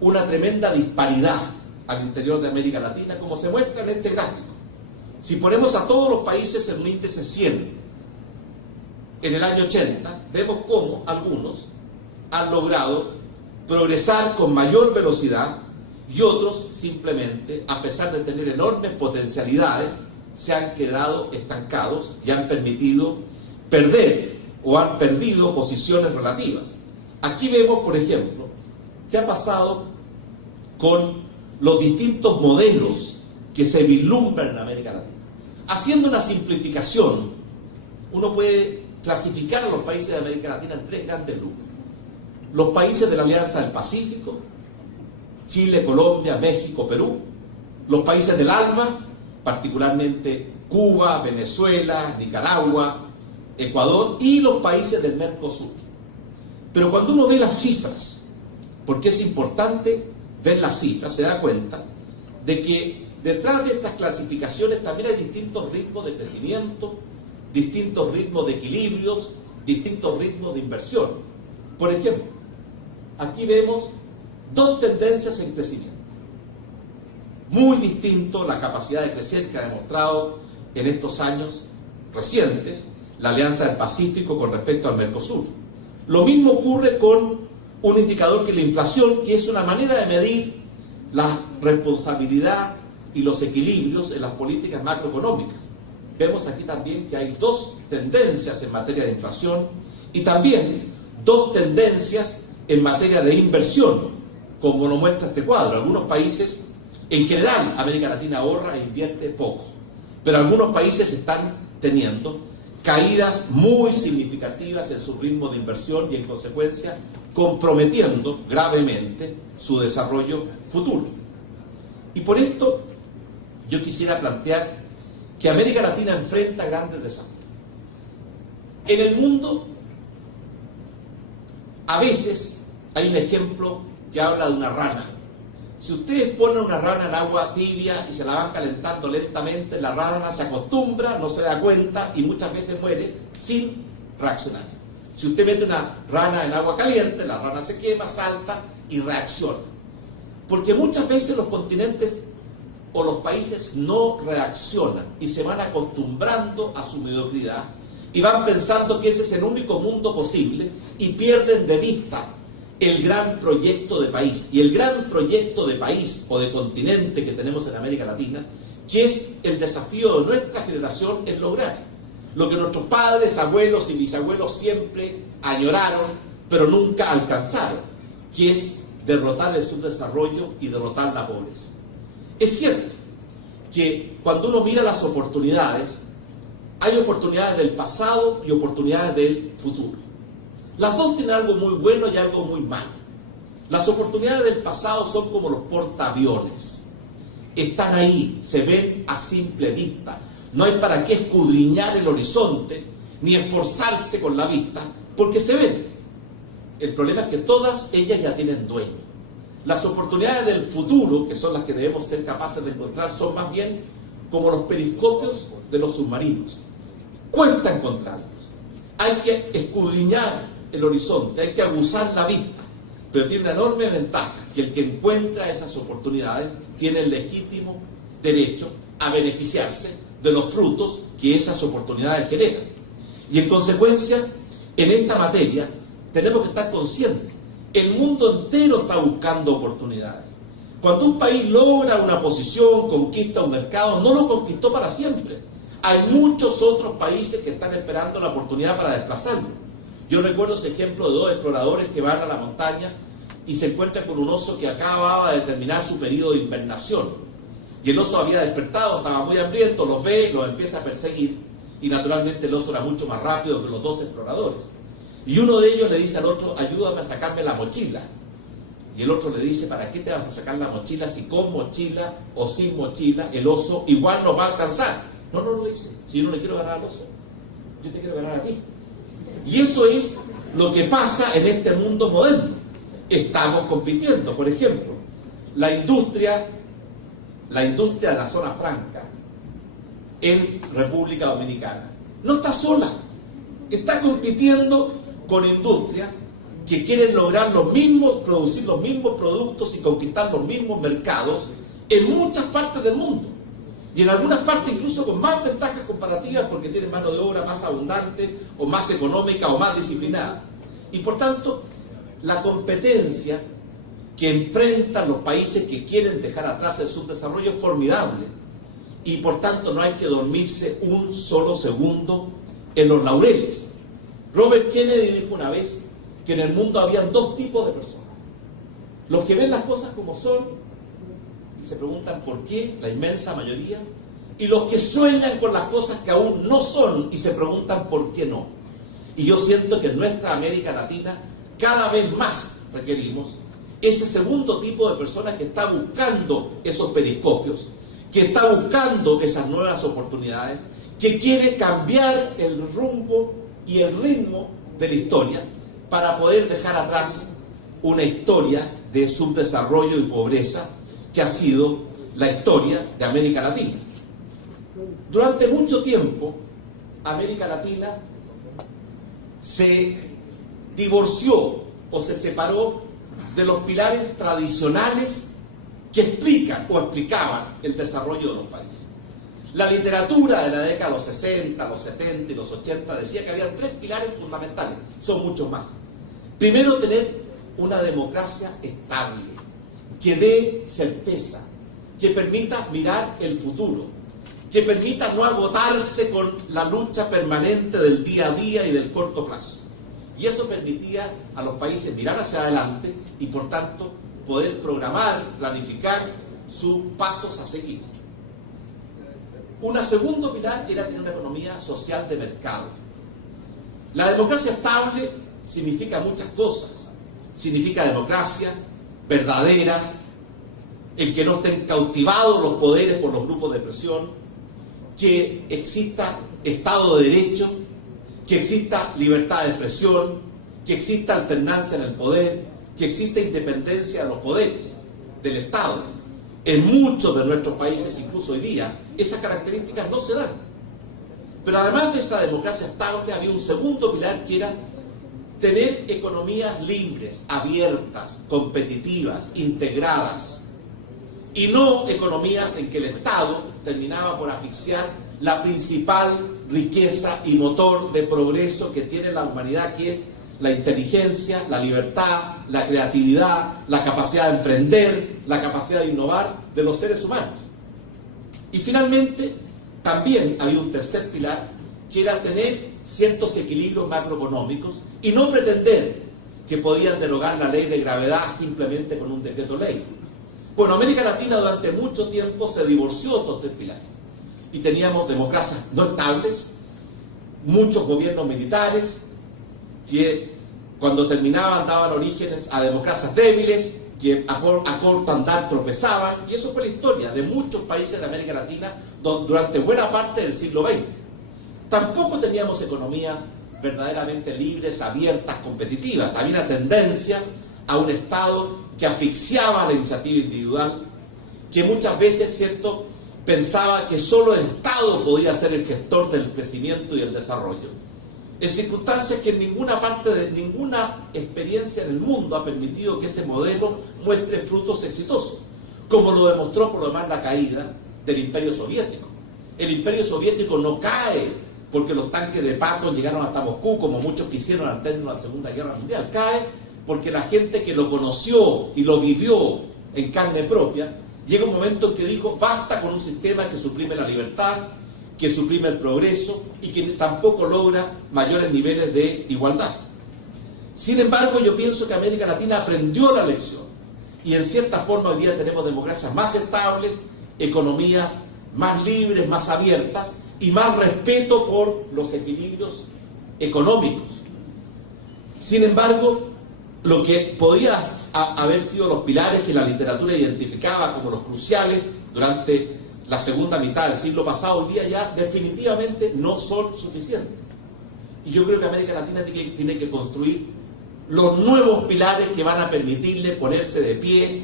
una tremenda disparidad al interior de América Latina, como se muestra en este gráfico. Si ponemos a todos los países en un índice 100 en el año 80, vemos cómo algunos han logrado progresar con mayor velocidad y otros simplemente, a pesar de tener enormes potencialidades, se han quedado estancados y han permitido perder o han perdido posiciones relativas. Aquí vemos, por ejemplo, qué ha pasado con los distintos modelos que se vislumbran en América Latina. Haciendo una simplificación, uno puede clasificar a los países de América Latina en tres grandes grupos. Los países de la Alianza del Pacífico, Chile, Colombia, México, Perú. Los países del ALBA, particularmente Cuba, Venezuela, Nicaragua, Ecuador, y los países del Mercosur. Pero cuando uno ve las cifras, porque es importante ver las cifras, se da cuenta de que detrás de estas clasificaciones también hay distintos ritmos de crecimiento, distintos ritmos de equilibrios, distintos ritmos de inversión. Por ejemplo, aquí vemos dos tendencias en crecimiento. Muy distinto la capacidad de crecer que ha demostrado en estos años recientes la Alianza del Pacífico con respecto al Mercosur. Lo mismo ocurre con un indicador que es la inflación, que es una manera de medir la responsabilidad y los equilibrios en las políticas macroeconómicas. Vemos aquí también que hay dos tendencias en materia de inflación y también dos tendencias en materia de inversión, como nos muestra este cuadro. Algunos países, en general, América Latina ahorra e invierte poco, pero algunos países están teniendo caídas muy significativas en su ritmo de inversión y, en consecuencia, comprometiendo gravemente su desarrollo futuro. Y por esto, yo quisiera plantear que América Latina enfrenta grandes desafíos. En el mundo, a veces hay un ejemplo que habla de una rana. Si ustedes ponen una rana en agua tibia y se la van calentando lentamente, la rana se acostumbra, no se da cuenta y muchas veces muere sin reaccionar. Si usted mete una rana en agua caliente, la rana se quema, salta y reacciona. Porque muchas veces los continentes o los países no reaccionan y se van acostumbrando a su mediocridad y van pensando que ese es el único mundo posible y pierden de vista el gran proyecto de país. Y el gran proyecto de país o de continente que tenemos en América Latina, que es el desafío de nuestra generación, es lograr lo que nuestros padres, abuelos y bisabuelos siempre añoraron, pero nunca alcanzaron, que es derrotar el subdesarrollo y derrotar la pobreza. Es cierto que cuando uno mira las oportunidades, hay oportunidades del pasado y oportunidades del futuro. Las dos tienen algo muy bueno y algo muy malo. Las oportunidades del pasado son como los portaaviones. Están ahí, se ven a simple vista. No hay para qué escudriñar el horizonte, ni esforzarse con la vista, porque se ven. El problema es que todas ellas ya tienen dueño. Las oportunidades del futuro, que son las que debemos ser capaces de encontrar, son más bien como los periscopios de los submarinos. Cuesta encontrarlos. Hay que escudriñar el horizonte, hay que aguzar la vista. Pero tiene una enorme ventaja, que el que encuentra esas oportunidades tiene el legítimo derecho a beneficiarse de los frutos que esas oportunidades generan. Y en consecuencia, en esta materia, tenemos que estar conscientes. El mundo entero está buscando oportunidades. Cuando un país logra una posición, conquista un mercado, no lo conquistó para siempre. Hay muchos otros países que están esperando la oportunidad para desplazarlo. Yo recuerdo ese ejemplo de dos exploradores que van a la montaña y se encuentran con un oso que acababa de terminar su periodo de invernación. Y el oso había despertado, estaba muy hambriento, los ve, los empieza a perseguir. Y naturalmente el oso era mucho más rápido que los dos exploradores. Y uno de ellos le dice al otro, ayúdame a sacarme la mochila. Y el otro le dice, ¿para qué te vas a sacar la mochila si con mochila o sin mochila el oso igual nos va a alcanzar? No, le dice, si yo no le quiero ganar al oso, yo te quiero ganar a ti. Y eso es lo que pasa en este mundo moderno. Estamos compitiendo. Por ejemplo, la industria de la zona franca en República Dominicana no está sola. Está compitiendo con industrias que quieren lograr producir los mismos productos y conquistar los mismos mercados en muchas partes del mundo. Y en algunas partes incluso con más ventajas comparativas porque tienen mano de obra más abundante o más económica o más disciplinada. Y por tanto, la competencia que enfrentan los países que quieren dejar atrás el subdesarrollo es formidable. Y por tanto no hay que dormirse un solo segundo en los laureles. Robert Kennedy dijo una vez que en el mundo habían dos tipos de personas. Los que ven las cosas como son y se preguntan por qué, la inmensa mayoría, y los que sueñan con las cosas que aún no son y se preguntan por qué no. Y yo siento que en nuestra América Latina cada vez más requerimos ese segundo tipo de personas que está buscando esos periscopios, que está buscando esas nuevas oportunidades, que quiere cambiar el rumbo y el ritmo de la historia para poder dejar atrás una historia de subdesarrollo y pobreza que ha sido la historia de América Latina. Durante mucho tiempo, América Latina se divorció o se separó de los pilares tradicionales que explican o explicaban el desarrollo de los países. La literatura de la década de los 60, los 70 y los 80 decía que había tres pilares fundamentales, son muchos más. Primero, tener una democracia estable, que dé certeza, que permita mirar el futuro, que permita no agotarse con la lucha permanente del día a día y del corto plazo. Y eso permitía a los países mirar hacia adelante y por tanto poder programar, planificar sus pasos a seguir. Un segundo pilar era tener una economía social de mercado. La democracia estable significa muchas cosas. Significa democracia verdadera, el que no estén cautivados los poderes por los grupos de presión, que exista Estado de Derecho, que exista libertad de expresión, que exista alternancia en el poder, que exista independencia de los poderes del Estado. En muchos de nuestros países, incluso hoy día, esas características no se dan. Pero además de esa democracia estable, había un segundo pilar que era tener economías libres, abiertas, competitivas, integradas, y no economías en que el Estado terminaba por asfixiar la principal riqueza y motor de progreso que tiene la humanidad, que es la inteligencia, la libertad, la creatividad, la capacidad de emprender, la capacidad de innovar de los seres humanos. Y finalmente, también había un tercer pilar, que era tener ciertos equilibrios macroeconómicos y no pretender que podían derogar la ley de gravedad simplemente con un decreto ley. Bueno, América Latina durante mucho tiempo se divorció de estos tres pilares y teníamos democracias no estables, muchos gobiernos militares que cuando terminaban daban orígenes a democracias débiles que a corto andar tropezaban, y eso fue la historia de muchos países de América Latina durante buena parte del siglo XX. Tampoco teníamos economías verdaderamente libres, abiertas, competitivas. Había una tendencia a un Estado que asfixiaba la iniciativa individual, que muchas veces, ¿cierto?, pensaba que solo el Estado podía ser el gestor del crecimiento y el desarrollo, en circunstancias que en ninguna parte de ninguna experiencia en el mundo ha permitido que ese modelo muestre frutos exitosos, como lo demostró por lo demás la caída del Imperio Soviético. El Imperio Soviético no cae porque los tanques de Patton llegaron hasta Moscú, como muchos quisieron al término de la Segunda Guerra Mundial. Cae porque la gente que lo conoció y lo vivió en carne propia, llega un momento en que dijo, basta con un sistema que suprime la libertad, que suprime el progreso y que tampoco logra mayores niveles de igualdad. Sin embargo, yo pienso que América Latina aprendió la lección y en cierta forma hoy día tenemos democracias más estables, economías más libres, más abiertas y más respeto por los equilibrios económicos. Sin embargo, lo que podía haber sido los pilares que la literatura identificaba como los cruciales durante la segunda mitad del siglo pasado, hoy día ya definitivamente no son suficientes. Y yo creo que América Latina tiene que construir los nuevos pilares que van a permitirle ponerse de pie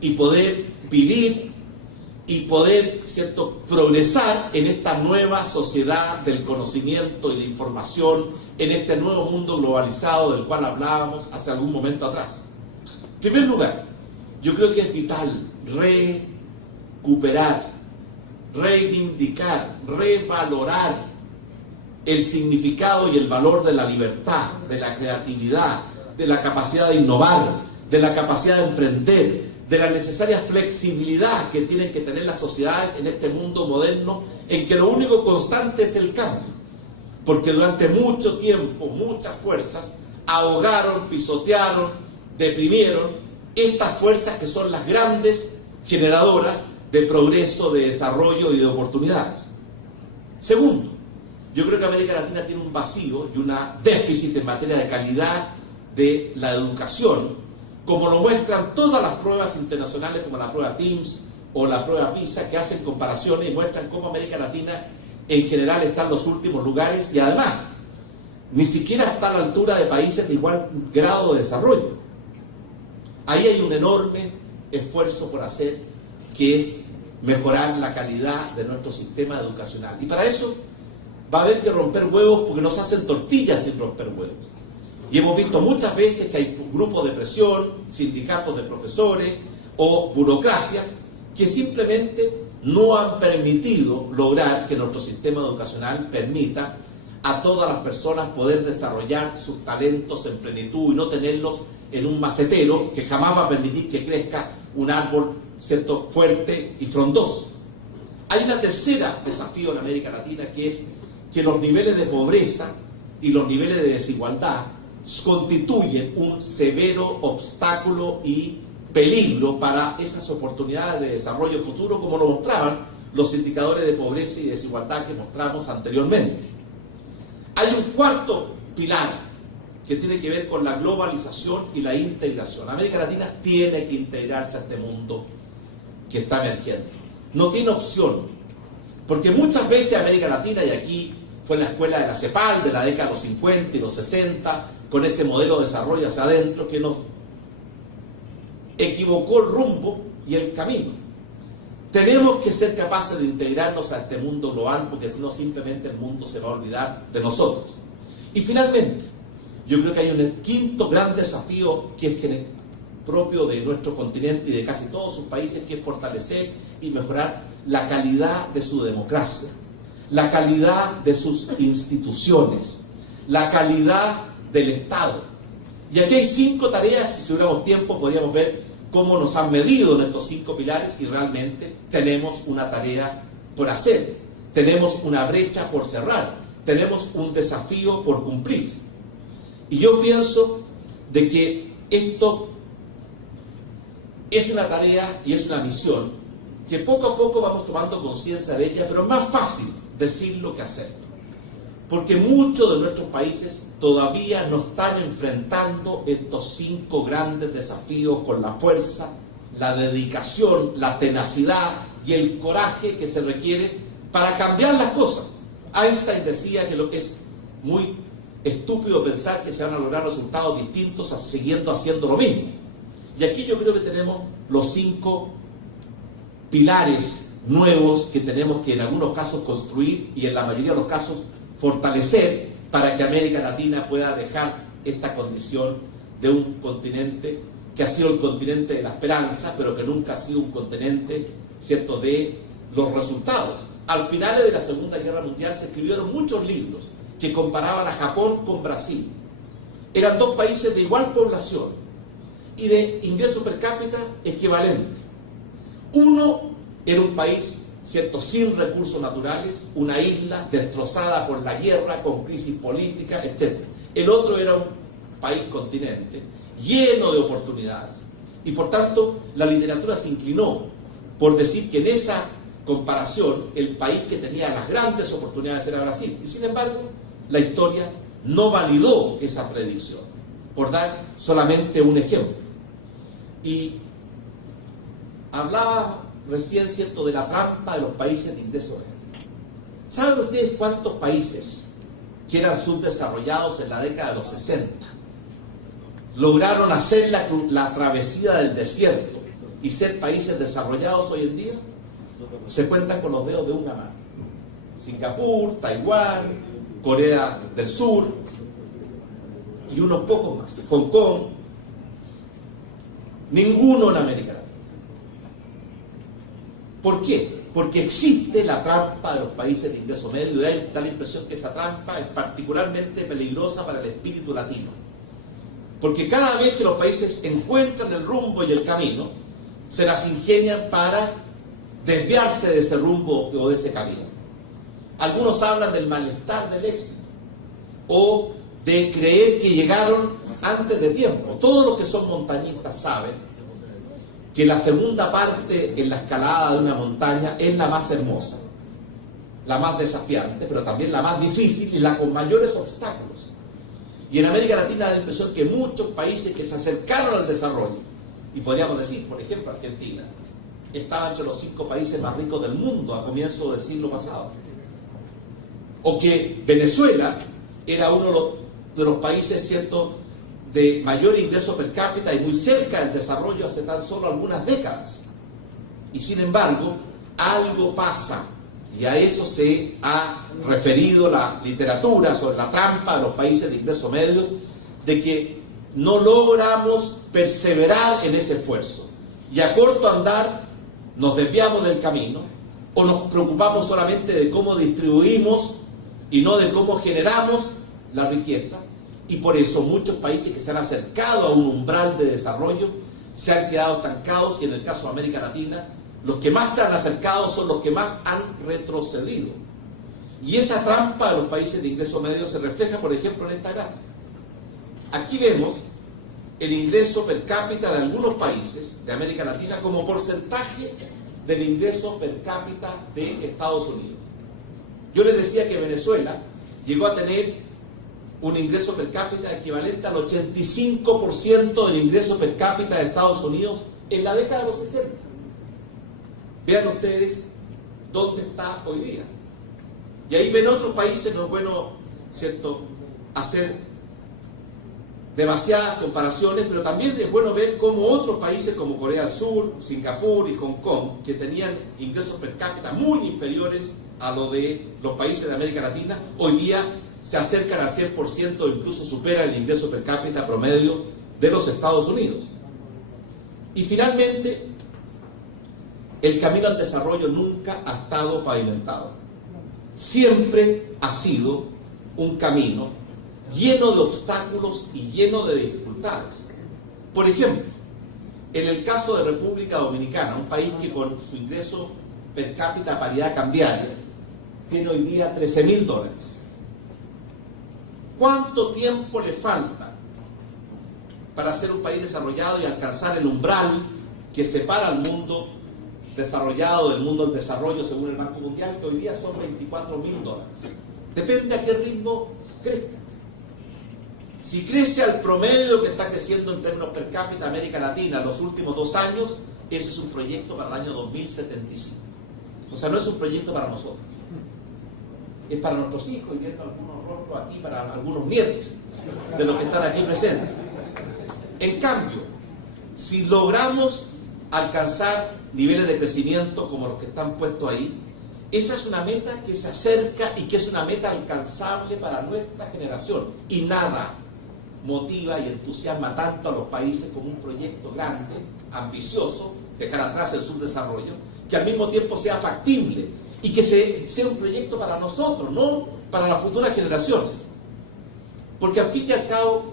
y poder vivir y poder, ¿cierto?, progresar en esta nueva sociedad del conocimiento y la información, en este nuevo mundo globalizado del cual hablábamos hace algún momento atrás. En primer lugar, yo creo que es vital recuperar, reivindicar, revalorar el significado y el valor de la libertad, de la creatividad, de la capacidad de innovar, de la capacidad de emprender, de la necesaria flexibilidad que tienen que tener las sociedades en este mundo moderno en que lo único constante es el cambio. Porque durante mucho tiempo, muchas fuerzas ahogaron, pisotearon, deprimieron estas fuerzas que son las grandes generadoras de progreso, de desarrollo y de oportunidades. Segundo, yo creo que América Latina tiene un vacío y un déficit en materia de calidad de la educación, como lo muestran todas las pruebas internacionales como la prueba TIMSS o la prueba PISA, que hacen comparaciones y muestran cómo América Latina en general está en los últimos lugares y además ni siquiera está a la altura de países de igual grado de desarrollo. Ahí hay un enorme esfuerzo por hacer, que es mejorar la calidad de nuestro sistema educacional. Y para eso va a haber que romper huevos, porque no se hacen tortillas sin romper huevos. Y hemos visto muchas veces que hay grupos de presión, sindicatos de profesores o burocracia que simplemente no han permitido lograr que nuestro sistema educacional permita a todas las personas poder desarrollar sus talentos en plenitud y no tenerlos en un macetero que jamás va a permitir que crezca un árbol, ¿cierto?, fuerte y frondoso. Hay una tercera desafío en América Latina, que es que los niveles de pobreza y los niveles de desigualdad constituyen un severo obstáculo y peligro para esas oportunidades de desarrollo futuro, como lo mostraban los indicadores de pobreza y desigualdad que mostramos anteriormente. Hay un cuarto pilar que tiene que ver con la globalización y la integración. América Latina tiene que integrarse a este mundo que está emergiendo. No tiene opción, porque muchas veces América Latina, y aquí fue la escuela de la CEPAL de la década de los 50 y los 60, con ese modelo de desarrollo hacia adentro, que nos equivocó el rumbo y el camino. Tenemos que ser capaces de integrarnos a este mundo global, porque si no simplemente el mundo se va a olvidar de nosotros. Y finalmente, yo creo que hay un quinto gran desafío que es propio de nuestro continente y de casi todos sus países, que es fortalecer y mejorar la calidad de su democracia, la calidad de sus instituciones, la calidad del Estado. Y aquí hay 5 tareas, y si tuviéramos tiempo podríamos ver cómo nos han medido en estos 5 pilares, y realmente tenemos una tarea por hacer, tenemos una brecha por cerrar, tenemos un desafío por cumplir. Y yo pienso de que esto es una tarea y es una misión que poco a poco vamos tomando conciencia de ella, pero es más fácil decirlo que hacerlo. Porque muchos de nuestros países todavía no están enfrentando estos 5 grandes desafíos con la fuerza, la dedicación, la tenacidad y el coraje que se requiere para cambiar las cosas. Einstein decía que lo que es muy estúpido pensar que se van a lograr resultados distintos siguiendo haciendo lo mismo. Y aquí yo creo que tenemos los 5 pilares nuevos que tenemos que en algunos casos construir y en la mayoría de los casos fortalecer para que América Latina pueda dejar esta condición de un continente que ha sido el continente de la esperanza, pero que nunca ha sido un continente, ¿cierto?, de los resultados. Al final de la Segunda Guerra Mundial se escribieron muchos libros que comparaban a Japón con Brasil. Eran 2 países de igual población y de ingreso per cápita equivalente. Uno era un país, ¿cierto?, sin recursos naturales, una isla destrozada por la guerra, con crisis política, etc. El otro era un país continente lleno de oportunidades. Y por tanto, la literatura se inclinó por decir que en esa comparación el país que tenía las grandes oportunidades era Brasil. Y sin embargo, la historia no validó esa predicción, por dar solamente un ejemplo. Y hablaba recién, ¿cierto?, de la trampa de los países de ingreso medio. ¿Saben ustedes cuántos países que eran subdesarrollados en la década de los 60 lograron hacer la travesía del desierto y ser países desarrollados hoy en día? Se cuentan con los dedos de una mano. Singapur, Taiwán, Corea del Sur y unos pocos más. Hong Kong. Ninguno en América Latina. ¿Por qué? Porque existe la trampa de los países de ingreso medio y da la impresión que esa trampa es particularmente peligrosa para el espíritu latino. Porque cada vez que los países encuentran el rumbo y el camino, se las ingenian para desviarse de ese rumbo o de ese camino. Algunos hablan del malestar del éxito o de creer que llegaron antes de tiempo. Todos los que son montañistas saben que la segunda parte en la escalada de una montaña es la más hermosa, la más desafiante, pero también la más difícil y la con mayores obstáculos. Y en América Latina da la impresión que muchos países que se acercaron al desarrollo, y podríamos decir, por ejemplo, Argentina, estaba entre los 5 países más ricos del mundo a comienzos del siglo pasado. O que Venezuela era uno de los países, ¿cierto?, de mayor ingreso per cápita y muy cerca del desarrollo hace tan solo algunas décadas. Y sin embargo, algo pasa, y a eso se ha referido la literatura sobre la trampa de los países de ingreso medio, de que no logramos perseverar en ese esfuerzo. Y a corto andar nos desviamos del camino o nos preocupamos solamente de cómo distribuimos y no de cómo generamos la riqueza. Y por eso muchos países que se han acercado a un umbral de desarrollo se han quedado estancados, y en el caso de América Latina, los que más se han acercado son los que más han retrocedido. Y esa trampa de los países de ingreso medio se refleja, por ejemplo, en esta gráfica. Aquí vemos el ingreso per cápita de algunos países de América Latina como porcentaje del ingreso per cápita de Estados Unidos. Yo les decía que Venezuela llegó a tener un ingreso per cápita equivalente al 85% del ingreso per cápita de Estados Unidos en la década de los 60. Vean ustedes dónde está hoy día. Y ahí ven otros países, no es bueno, ¿cierto?, hacer demasiadas comparaciones, pero también es bueno ver cómo otros países como Corea del Sur, Singapur y Hong Kong, que tenían ingresos per cápita muy inferiores a lo de los países de América Latina, hoy día se acercan al 100% o incluso superan el ingreso per cápita promedio de los Estados Unidos. Y finalmente, el camino al desarrollo nunca ha estado pavimentado. Siempre ha sido un camino lleno de obstáculos y lleno de dificultades. Por ejemplo, en el caso de República Dominicana, un país que con su ingreso per cápita a paridad cambiaria tiene hoy día $13.000. ¿Cuánto tiempo le falta para ser un país desarrollado y alcanzar el umbral que separa al mundo desarrollado del mundo del desarrollo según el Banco Mundial, que hoy día son $24.000. Depende a qué ritmo crezca. Si crece al promedio que está creciendo en términos per cápita América Latina en los últimos 2 años, ese es un proyecto para el año 2075. O sea, no es un proyecto para nosotros. Es para nuestros hijos, y viendo algunos rostros aquí, para algunos nietos de los que están aquí presentes. En cambio, si logramos alcanzar niveles de crecimiento como los que están puestos ahí, esa es una meta que se acerca y que es una meta alcanzable para nuestra generación. Y nada motiva y entusiasma tanto a los países como un proyecto grande, ambicioso, dejar atrás el subdesarrollo, que al mismo tiempo sea factible y que sea un proyecto para nosotros, no para las futuras generaciones. Porque al fin y al cabo,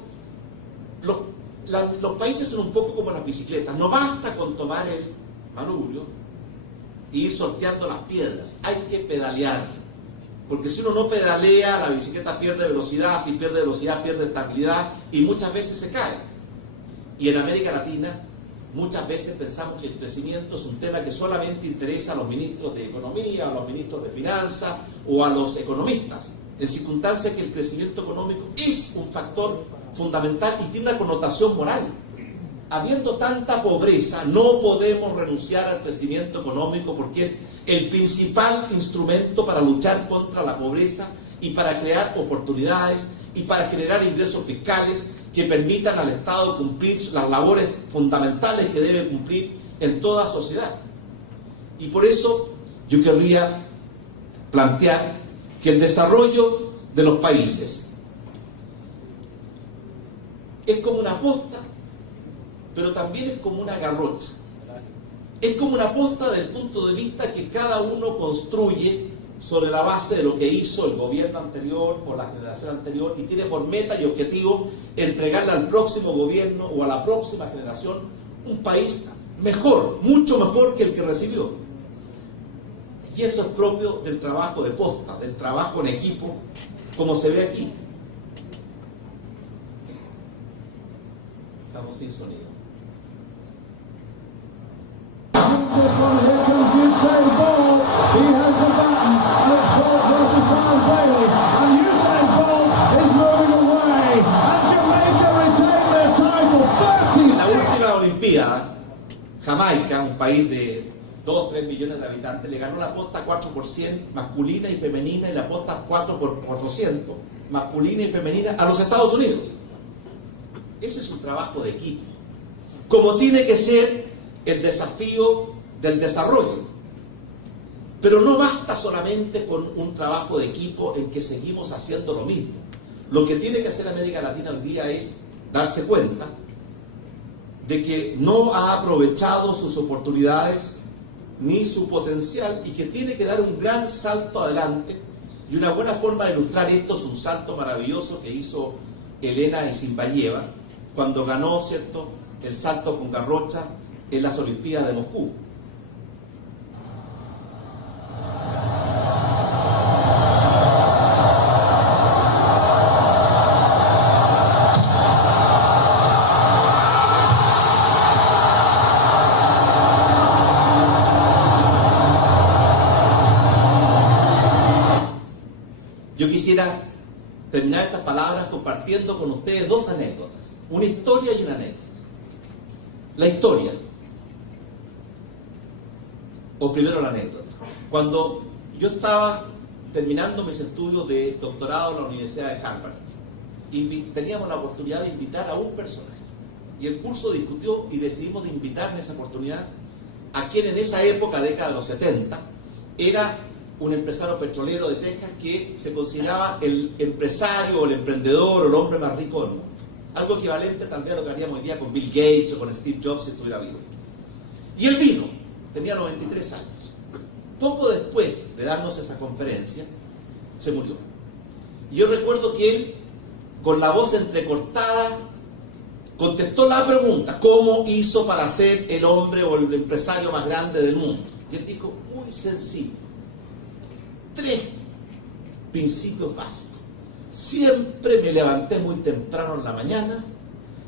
los países son un poco como las bicicletas. No basta con tomar el manubrio e ir sorteando las piedras. Hay que pedalear. Porque si uno no pedalea, la bicicleta pierde velocidad. Si pierde velocidad, pierde estabilidad y muchas veces se cae. Y en América Latina, muchas veces pensamos que el crecimiento es un tema que solamente interesa a los ministros de Economía, a los ministros de Finanzas o a los economistas. En circunstancias que el crecimiento económico es un factor fundamental y tiene una connotación moral. Habiendo tanta pobreza, no podemos renunciar al crecimiento económico porque es el principal instrumento para luchar contra la pobreza y para crear oportunidades y para generar ingresos fiscales que permitan al Estado cumplir las labores fundamentales que debe cumplir en toda sociedad. Y por eso yo querría plantear que el desarrollo de los países es como una posta, pero también es como una garrocha. Es como una posta desde el punto de vista que cada uno construye sobre la base de lo que hizo el gobierno anterior o la generación anterior y tiene por meta y objetivo entregarle al próximo gobierno o a la próxima generación un país mejor, mucho mejor que el que recibió. Y eso es propio del trabajo de posta, del trabajo en equipo, como se ve aquí. Estamos sin sonido. This one, here comes Usain Bolt. He has the baton. It's Bolt versus Brian Bailey. And Usain Bolt is moving away. And Jamaica retain their title. En la última Olimpiada, Jamaica, un país de 2-3 millones de habitantes, le ganó la posta 4% masculina y femenina y la posta 4x400 masculina y femenina a los Estados Unidos. Ese es un trabajo de equipo. Como tiene que ser el desafío del desarrollo. Pero no basta solamente con un trabajo de equipo en que seguimos haciendo lo mismo. Lo que tiene que hacer América Latina hoy día es darse cuenta de que no ha aprovechado sus oportunidades ni su potencial y que tiene que dar un gran salto adelante. Y una buena forma de ilustrar esto es un salto maravilloso que hizo Elena Isinbayeva cuando ganó, ¿cierto?, el salto con garrocha en las Olimpiadas de Moscú. Yo quisiera terminar estas palabras compartiendo con ustedes 2 anécdotas, una historia y una anécdota. La historia, o primero la anécdota. Cuando yo estaba terminando mis estudios de doctorado en la Universidad de Harvard, teníamos la oportunidad de invitar a un personaje. Y el curso discutió y decidimos de invitar en esa oportunidad a quien en esa época, década de los 70, era un empresario petrolero de Texas que se consideraba el empresario o el emprendedor o el hombre más rico del mundo. Algo equivalente tal vez a lo que haríamos hoy día con Bill Gates o con Steve Jobs si estuviera vivo. Y él vino, tenía 93 años. Poco después de darnos esa conferencia, se murió. Y yo recuerdo que él, con la voz entrecortada, contestó la pregunta: ¿cómo hizo para ser el hombre o el empresario más grande del mundo? Y él dijo: muy sencillo. 3 principios básicos. Siempre me levanté muy temprano en la mañana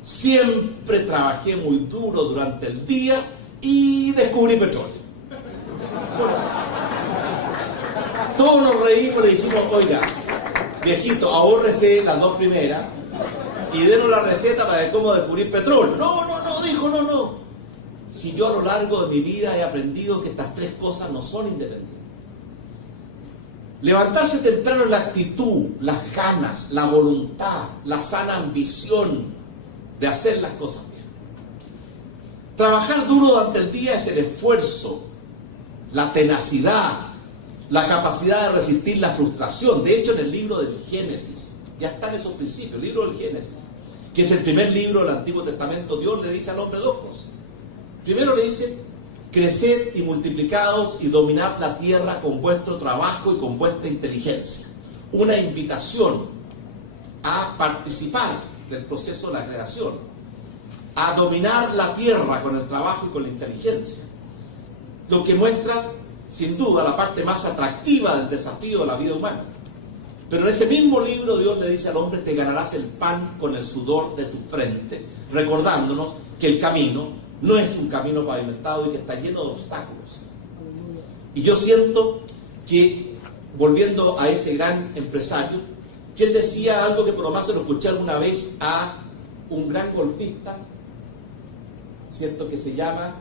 Siempre trabajé muy duro durante el día y descubrí petróleo. Bueno, todos nos reímos, le dijimos, oiga, viejito, ahórrese las 2 primeras y denos la receta para cómo descubrir petróleo. No, dijo, no. Si yo a lo largo de mi vida he aprendido que estas 3 cosas no son independientes. Levantarse temprano es la actitud, las ganas, la voluntad, la sana ambición de hacer las cosas bien. Trabajar duro durante el día es el esfuerzo, la tenacidad, la capacidad de resistir la frustración. De hecho, en el libro del Génesis, ya están esos principios, el libro del Génesis, que es el primer libro del Antiguo Testamento, Dios le dice al hombre 2 cosas. Primero le dice, creced y multiplicaos y dominad la tierra con vuestro trabajo y con vuestra inteligencia. Una invitación a participar del proceso de la creación, a dominar la tierra con el trabajo y con la inteligencia. Lo que muestra, sin duda, la parte más atractiva del desafío de la vida humana. Pero en ese mismo libro Dios le dice al hombre, te ganarás el pan con el sudor de tu frente, recordándonos que el camino no es un camino pavimentado y que está lleno de obstáculos. Y yo siento que, volviendo a ese gran empresario, que él decía algo que por lo más se lo escuché alguna vez a un gran golfista, ¿cierto? Que se llama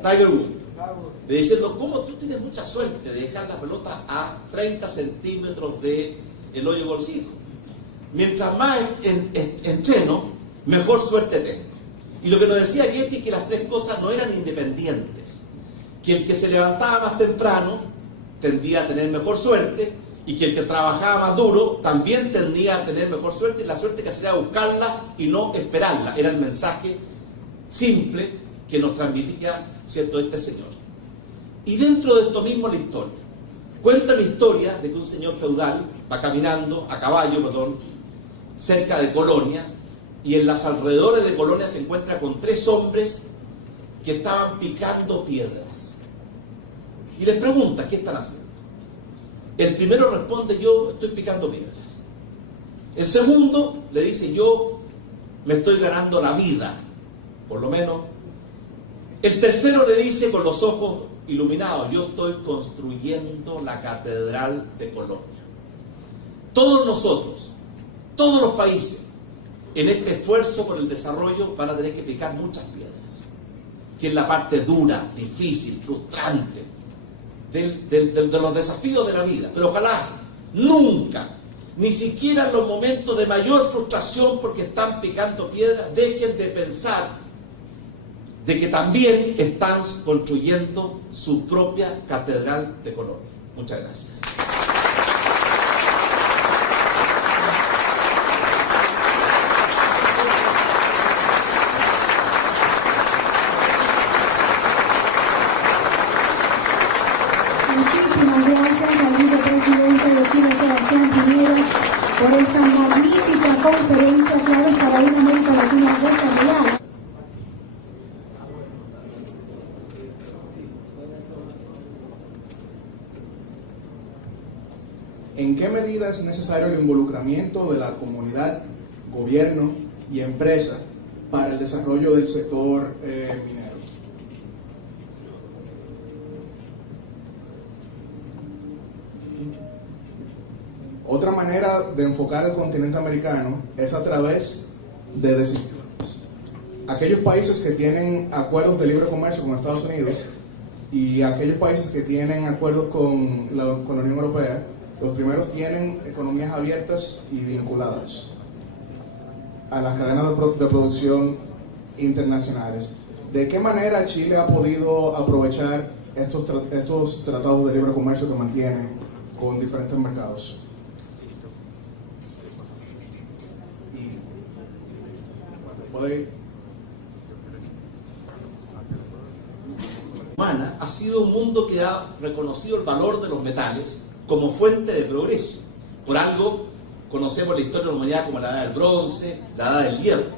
Tiger Woods, de diciendo, ¿cómo tú tienes mucha suerte de dejar la pelota a 30 centímetros del hoyo golcito? Mientras más entreno, mejor suerte tengo. Y lo que nos decía Getty es que las 3 cosas no eran independientes, que el que se levantaba más temprano tendía a tener mejor suerte, y que el que trabajaba más duro también tendía a tener mejor suerte, y la suerte que hacía era buscarla y no esperarla. Era el mensaje simple que nos transmitía, ¿cierto?, este señor. Y dentro de esto mismo la historia. Cuenta la historia de que un señor feudal va caminando, a caballo, cerca de Colonia, y en los alrededores de Colonia se encuentra con 3 hombres que estaban picando piedras. Y les pregunta, ¿qué están haciendo? El primero responde, yo estoy picando piedras. El segundo le dice, yo me estoy ganando la vida, por lo menos. El tercero le dice con los ojos iluminados, yo estoy construyendo la catedral de Colonia. Todos nosotros, todos los países, en este esfuerzo por el desarrollo van a tener que picar muchas piedras, que es la parte dura, difícil, frustrante de los desafíos de la vida. Pero ojalá nunca, ni siquiera en los momentos de mayor frustración porque están picando piedras, dejen de pensar de que también están construyendo su propia catedral de Colonia. Muchas gracias. Muchísimas gracias al vicepresidente de Chile, Sebastián Piñera, por esta magnífica conferencia clave para una América Latina desarrollada. ¿En qué medida es necesario el involucramiento de la comunidad, gobierno y empresa para el desarrollo del sector minero? Otra manera de enfocar el continente americano es a través de decisiones. Aquellos países que tienen acuerdos de libre comercio con Estados Unidos y aquellos países que tienen acuerdos con la Unión Europea, los primeros tienen economías abiertas y vinculadas a las cadenas de producción internacionales. ¿De qué manera Chile ha podido aprovechar estos tratados de libre comercio que mantiene con diferentes mercados? Humana ha sido un mundo que ha reconocido el valor de los metales como fuente de progreso. Por algo conocemos la historia de la humanidad como la edad del bronce, la edad del hierro.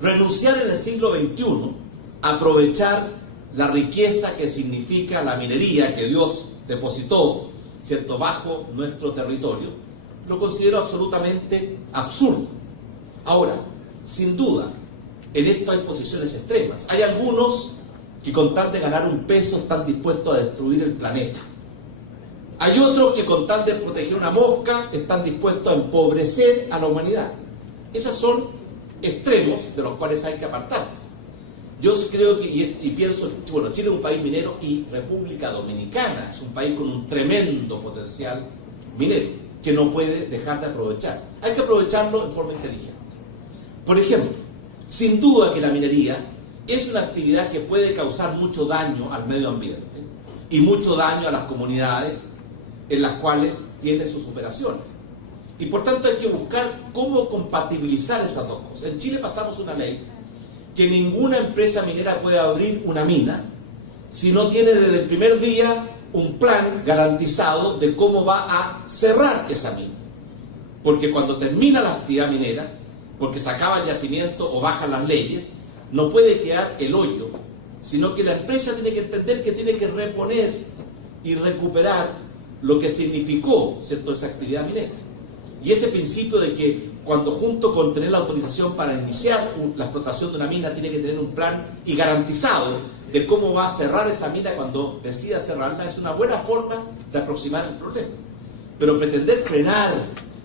Renunciar en el siglo XXI a aprovechar la riqueza que significa la minería que Dios depositó, ¿cierto?, bajo nuestro territorio, lo considero absolutamente absurdo. Ahora, sin duda, en esto hay posiciones extremas. Hay algunos que con tal de ganar un peso están dispuestos a destruir el planeta. Hay otros que con tal de proteger una mosca están dispuestos a empobrecer a la humanidad. Esos son extremos de los cuales hay que apartarse. Yo creo que, y pienso, bueno, Chile es un país minero y República Dominicana es un país con un tremendo potencial minero que no puede dejar de aprovechar. Hay que aprovecharlo en forma inteligente. Por ejemplo, sin duda que la minería es una actividad que puede causar mucho daño al medio ambiente y mucho daño a las comunidades en las cuales tiene sus operaciones. Y por tanto hay que buscar cómo compatibilizar esas dos cosas. En Chile pasamos una ley que ninguna empresa minera puede abrir una mina si no tiene desde el primer día un plan garantizado de cómo va a cerrar esa mina. Porque cuando termina la actividad minera, porque se acaba el yacimiento o bajan las leyes, no puede quedar el hoyo, sino que la empresa tiene que entender que tiene que reponer y recuperar lo que significó, ¿cierto?, esa actividad minera. Y ese principio de que cuando junto con tener la autorización para iniciar la explotación de una mina, tiene que tener un plan y garantizado de cómo va a cerrar esa mina cuando decida cerrarla, es una buena forma de aproximar el problema. Pero pretender frenar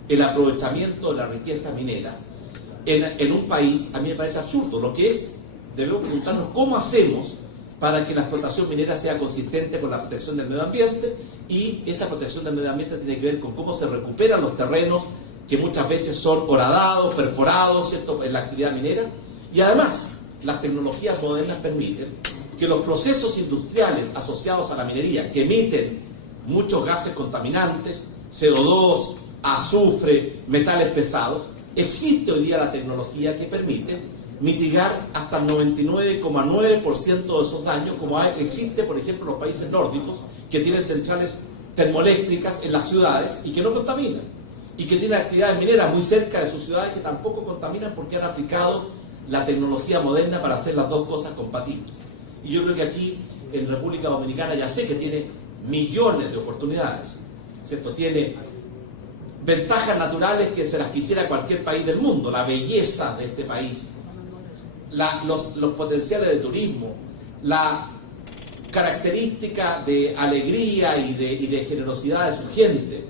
el aprovechamiento de la riqueza minera en un país, a mí me parece absurdo. Lo que es, debemos preguntarnos cómo hacemos para que la explotación minera sea consistente con la protección del medio ambiente, y esa protección del medio ambiente tiene que ver con cómo se recuperan los terrenos que muchas veces son horadados, perforados, ¿cierto?, en la actividad minera. Y además, las tecnologías modernas permiten que los procesos industriales asociados a la minería, que emiten muchos gases contaminantes, CO2, azufre, metales pesados, existe hoy día la tecnología que permite mitigar hasta el 99,9% de esos daños, como existe, por ejemplo, en los países nórdicos, que tienen centrales termoeléctricas en las ciudades y que no contaminan, y que tienen actividades mineras muy cerca de sus ciudades que tampoco contaminan, porque han aplicado la tecnología moderna para hacer las dos cosas compatibles. Y yo creo que aquí, en República Dominicana, ya sé que tiene millones de oportunidades, ¿cierto? Tiene ventajas naturales que se las quisiera cualquier país del mundo, la belleza de este país, los potenciales de turismo, la característica de alegría y de generosidad de su gente,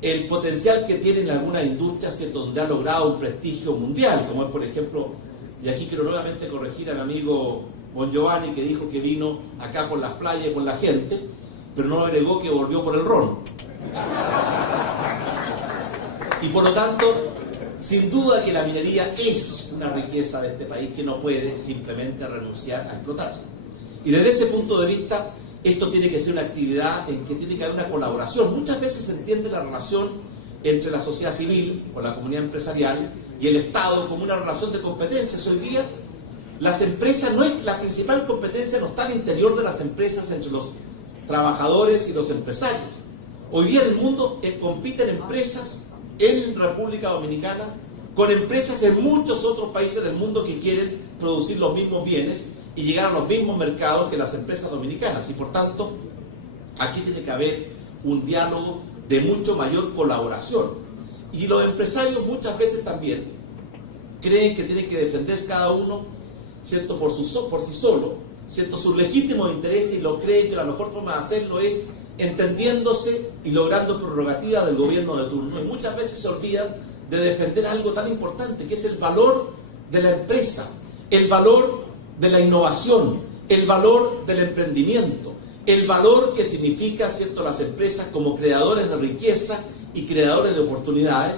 el potencial que tienen algunas industrias, ¿cierto?, donde ha logrado un prestigio mundial, como es, por ejemplo, y aquí quiero nuevamente corregir a mi amigo Bon Giovanni, que dijo que vino acá por las playas y por la gente, pero no agregó que volvió por el ron. Y por lo tanto, sin duda que la minería es una riqueza de este país que no puede simplemente renunciar a explotar. Y desde ese punto de vista, esto tiene que ser una actividad en que tiene que haber una colaboración. Muchas veces se entiende la relación entre la sociedad civil o la comunidad empresarial y el Estado como una relación de competencias. Hoy día, las empresas, la principal competencia no está al interior de las empresas entre los trabajadores y los empresarios. Hoy día en el mundo compiten empresas en República Dominicana con empresas en muchos otros países del mundo que quieren producir los mismos bienes y llegar a los mismos mercados que las empresas dominicanas. Y por tanto, aquí tiene que haber un diálogo de mucho mayor colaboración. Y los empresarios muchas veces también creen que tienen que defender cada uno, ¿cierto?, por sí solo, ¿cierto?, sus legítimos intereses, y lo creen que la mejor forma de hacerlo es entendiéndose y logrando prerrogativas del gobierno de turno. Y muchas veces se olvidan de defender algo tan importante, que es el valor de la empresa, el valor de la innovación, el valor del emprendimiento, el valor que significa, ¿cierto?, las empresas como creadores de riqueza y creadores de oportunidades.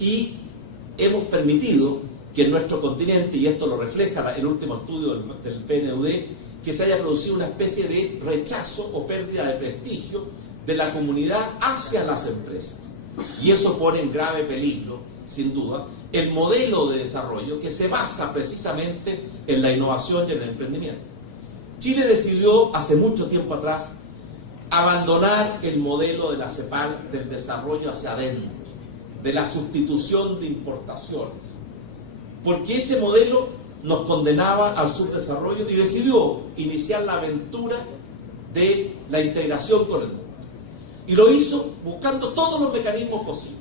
Y hemos permitido que en nuestro continente, y esto lo refleja el último estudio del PNUD, que se haya producido una especie de rechazo o pérdida de prestigio de la comunidad hacia las empresas. Y eso pone en grave peligro, sin duda, el modelo de desarrollo que se basa precisamente en la innovación y en el emprendimiento. Chile decidió hace mucho tiempo atrás abandonar el modelo de la CEPAL, del desarrollo hacia adentro, de la sustitución de importaciones, porque ese modelo nos condenaba al subdesarrollo, y decidió iniciar la aventura de la integración con el mundo. Y lo hizo buscando todos los mecanismos posibles.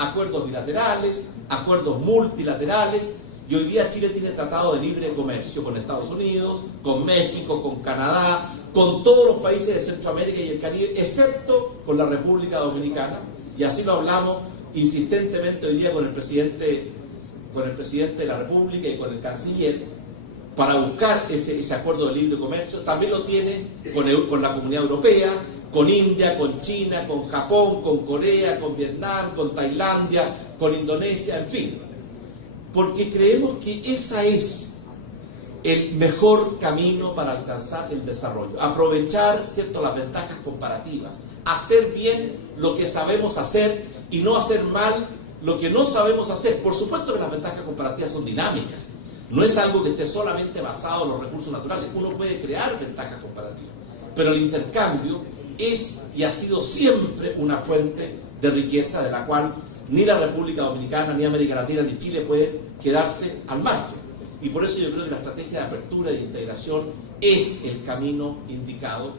acuerdos bilaterales, acuerdos multilaterales, y hoy día Chile tiene tratado de libre comercio con Estados Unidos, con México, con Canadá, con todos los países de Centroamérica y el Caribe, excepto con la República Dominicana, y así lo hablamos insistentemente hoy día con el presidente de la República y con el canciller, para buscar ese acuerdo de libre comercio. También lo tiene con la Comunidad Europea, con India, con China, con Japón, con Corea, con Vietnam, con Tailandia, con Indonesia, en fin. Porque creemos que esa es el mejor camino para alcanzar el desarrollo. Aprovechar, ¿cierto?, las ventajas comparativas. Hacer bien lo que sabemos hacer y no hacer mal lo que no sabemos hacer. Por supuesto que las ventajas comparativas son dinámicas. No es algo que esté solamente basado en los recursos naturales. Uno puede crear ventajas comparativas. Pero el intercambio es y ha sido siempre una fuente de riqueza de la cual ni la República Dominicana, ni América Latina, ni Chile pueden quedarse al margen. Y por eso yo creo que la estrategia de apertura y de integración es el camino indicado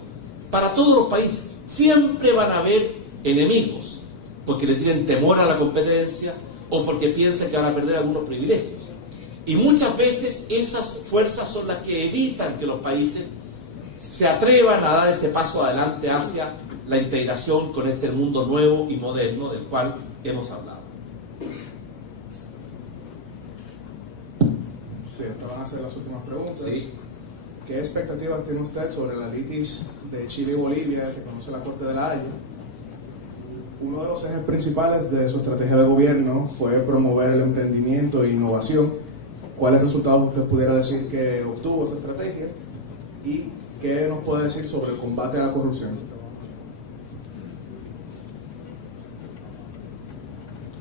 para todos los países. Siempre van a haber enemigos, porque le tienen temor a la competencia o porque piensan que van a perder algunos privilegios. Y muchas veces esas fuerzas son las que evitan que los países se atrevan a dar ese paso adelante hacia la integración con este mundo nuevo y moderno del cual hemos hablado. Sí, esta van a ser las últimas preguntas. Sí. ¿Qué expectativas tiene usted sobre la litis de Chile y Bolivia que conoce la Corte de la Haya? Uno de los ejes principales de su estrategia de gobierno fue promover el emprendimiento e innovación. ¿Cuáles resultados usted pudiera decir que obtuvo esa estrategia? ¿Y qué nos puede decir sobre el combate a la corrupción?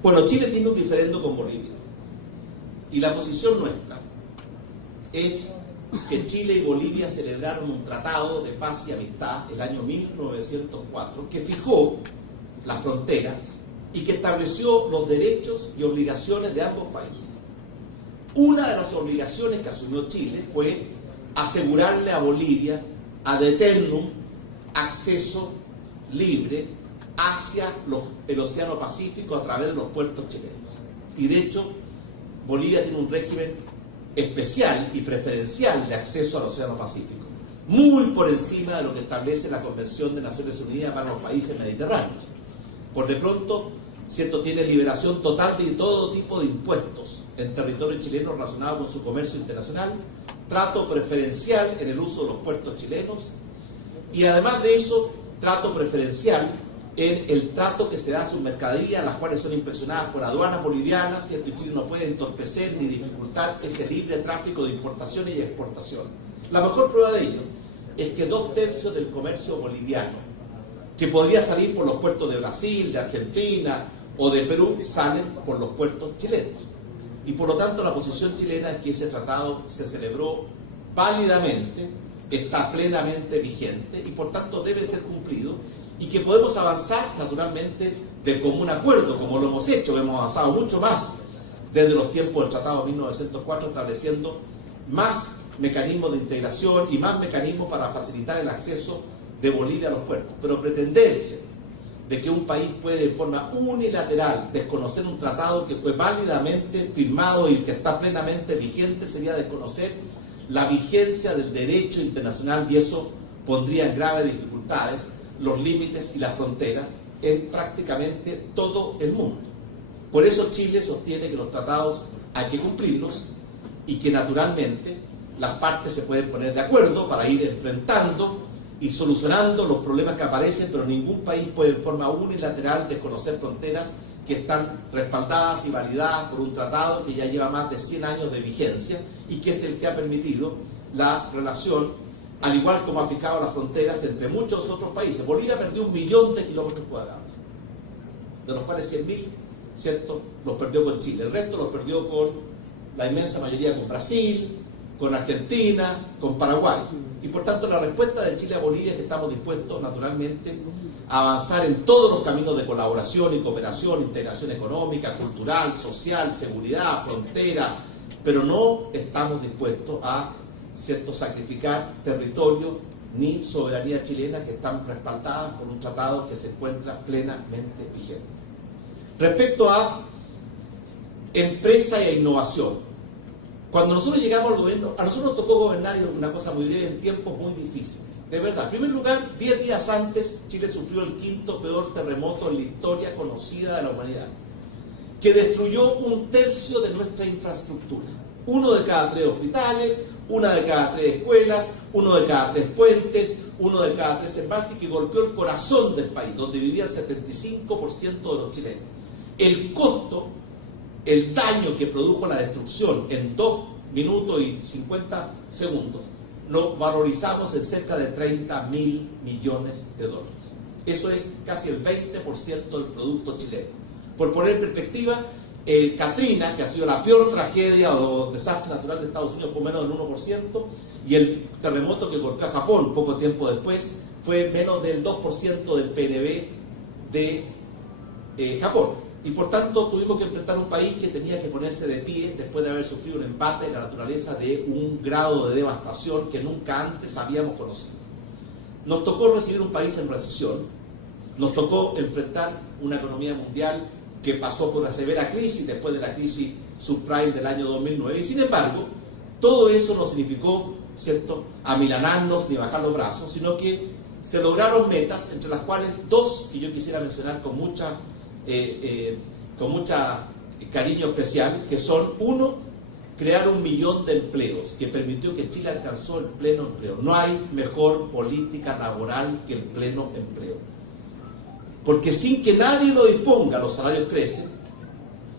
Bueno, Chile tiene un diferendo con Bolivia. Y la posición nuestra es que Chile y Bolivia celebraron un tratado de paz y amistad el año 1904 que fijó las fronteras y que estableció los derechos y obligaciones de ambos países. Una de las obligaciones que asumió Chile fue asegurarle a Bolivia ad eternum acceso libre hacia el Océano Pacífico a través de los puertos chilenos. Y de hecho, Bolivia tiene un régimen especial y preferencial de acceso al Océano Pacífico, muy por encima de lo que establece la Convención de Naciones Unidas para los países mediterráneos. Por de pronto, ¿cierto?, tiene liberación total de todo tipo de impuestos en territorio chileno relacionado con su comercio internacional, trato preferencial en el uso de los puertos chilenos y además de eso, trato preferencial en el trato que se da a sus mercaderías, las cuales son inspeccionadas por aduanas bolivianas, ¿cierto? Y Chile no puede entorpecer ni dificultar ese libre tráfico de importaciones y exportaciones. La mejor prueba de ello es que 2/3 del comercio boliviano, que podría salir por los puertos de Brasil, de Argentina o de Perú, salen por los puertos chilenos. Y por lo tanto la posición chilena es que ese tratado se celebró válidamente, está plenamente vigente y por tanto debe ser cumplido y que podemos avanzar naturalmente de común acuerdo, como lo hemos hecho, hemos avanzado mucho más desde los tiempos del Tratado de 1904, estableciendo más mecanismos de integración y más mecanismos para facilitar el acceso de Bolivia a los puertos. Pero pretenderse de que un país puede de forma unilateral desconocer un tratado que fue válidamente firmado y que está plenamente vigente sería desconocer la vigencia del derecho internacional y eso pondría en graves dificultades los límites y las fronteras en prácticamente todo el mundo. Por eso Chile sostiene que los tratados hay que cumplirlos y que naturalmente las partes se pueden poner de acuerdo para ir enfrentando y solucionando los problemas que aparecen, pero ningún país puede en forma unilateral desconocer fronteras que están respaldadas y validadas por un tratado que ya lleva más de 100 años de vigencia y que es el que ha permitido la relación, al igual como ha fijado las fronteras entre muchos otros países. Bolivia perdió 1 millón de kilómetros cuadrados, de los cuales 100.000, ¿cierto?, los perdió con Chile. El resto los perdió con la inmensa mayoría con Brasil, con Argentina, con Paraguay. Y por tanto la respuesta de Chile a Bolivia es que estamos dispuestos naturalmente a avanzar en todos los caminos de colaboración y cooperación, integración económica, cultural, social, seguridad, frontera, pero no estamos dispuestos a, ¿cierto?, sacrificar territorio ni soberanía chilena que están respaldadas por un tratado que se encuentra plenamente vigente. Respecto a empresa e innovación, cuando nosotros llegamos al gobierno, a nosotros nos tocó gobernar una cosa muy breve en tiempos muy difíciles. De verdad, en primer lugar, 10 días antes, Chile sufrió el 5º peor terremoto en la historia conocida de la humanidad, que destruyó 1/3 de nuestra infraestructura. 1 de cada 3 hospitales, 1 de cada 3 escuelas, 1 de cada 3 puentes, 1 de cada 3 embalses, que golpeó el corazón del país, donde vivía el 75% de los chilenos. El costo, el daño que produjo la destrucción en 2 minutos y 50 segundos, lo valorizamos en cerca de 30.000 millones de dólares. Eso es casi el 20% del producto chileno. Por poner en perspectiva, Katrina, que ha sido la peor tragedia o desastre natural de Estados Unidos, fue menos del 1%, y el terremoto que golpeó a Japón poco tiempo después fue menos del 2% del PNB de Japón. Y por tanto tuvimos que enfrentar un país que tenía que ponerse de pie después de haber sufrido un embate en la naturaleza de un grado de devastación que nunca antes habíamos conocido. Nos tocó recibir un país en recesión, nos tocó enfrentar una economía mundial que pasó por una severa crisis después de la crisis subprime del año 2009, y sin embargo, todo eso no significó, ¿cierto?, amilanarnos ni bajar los brazos, sino que se lograron metas, entre las cuales 2 que yo quisiera mencionar con mucha cariño especial, que son: 1, crear 1 millón de empleos, que permitió que Chile alcanzó el pleno empleo. No hay mejor política laboral que el pleno empleo, porque sin que nadie lo disponga, los salarios crecen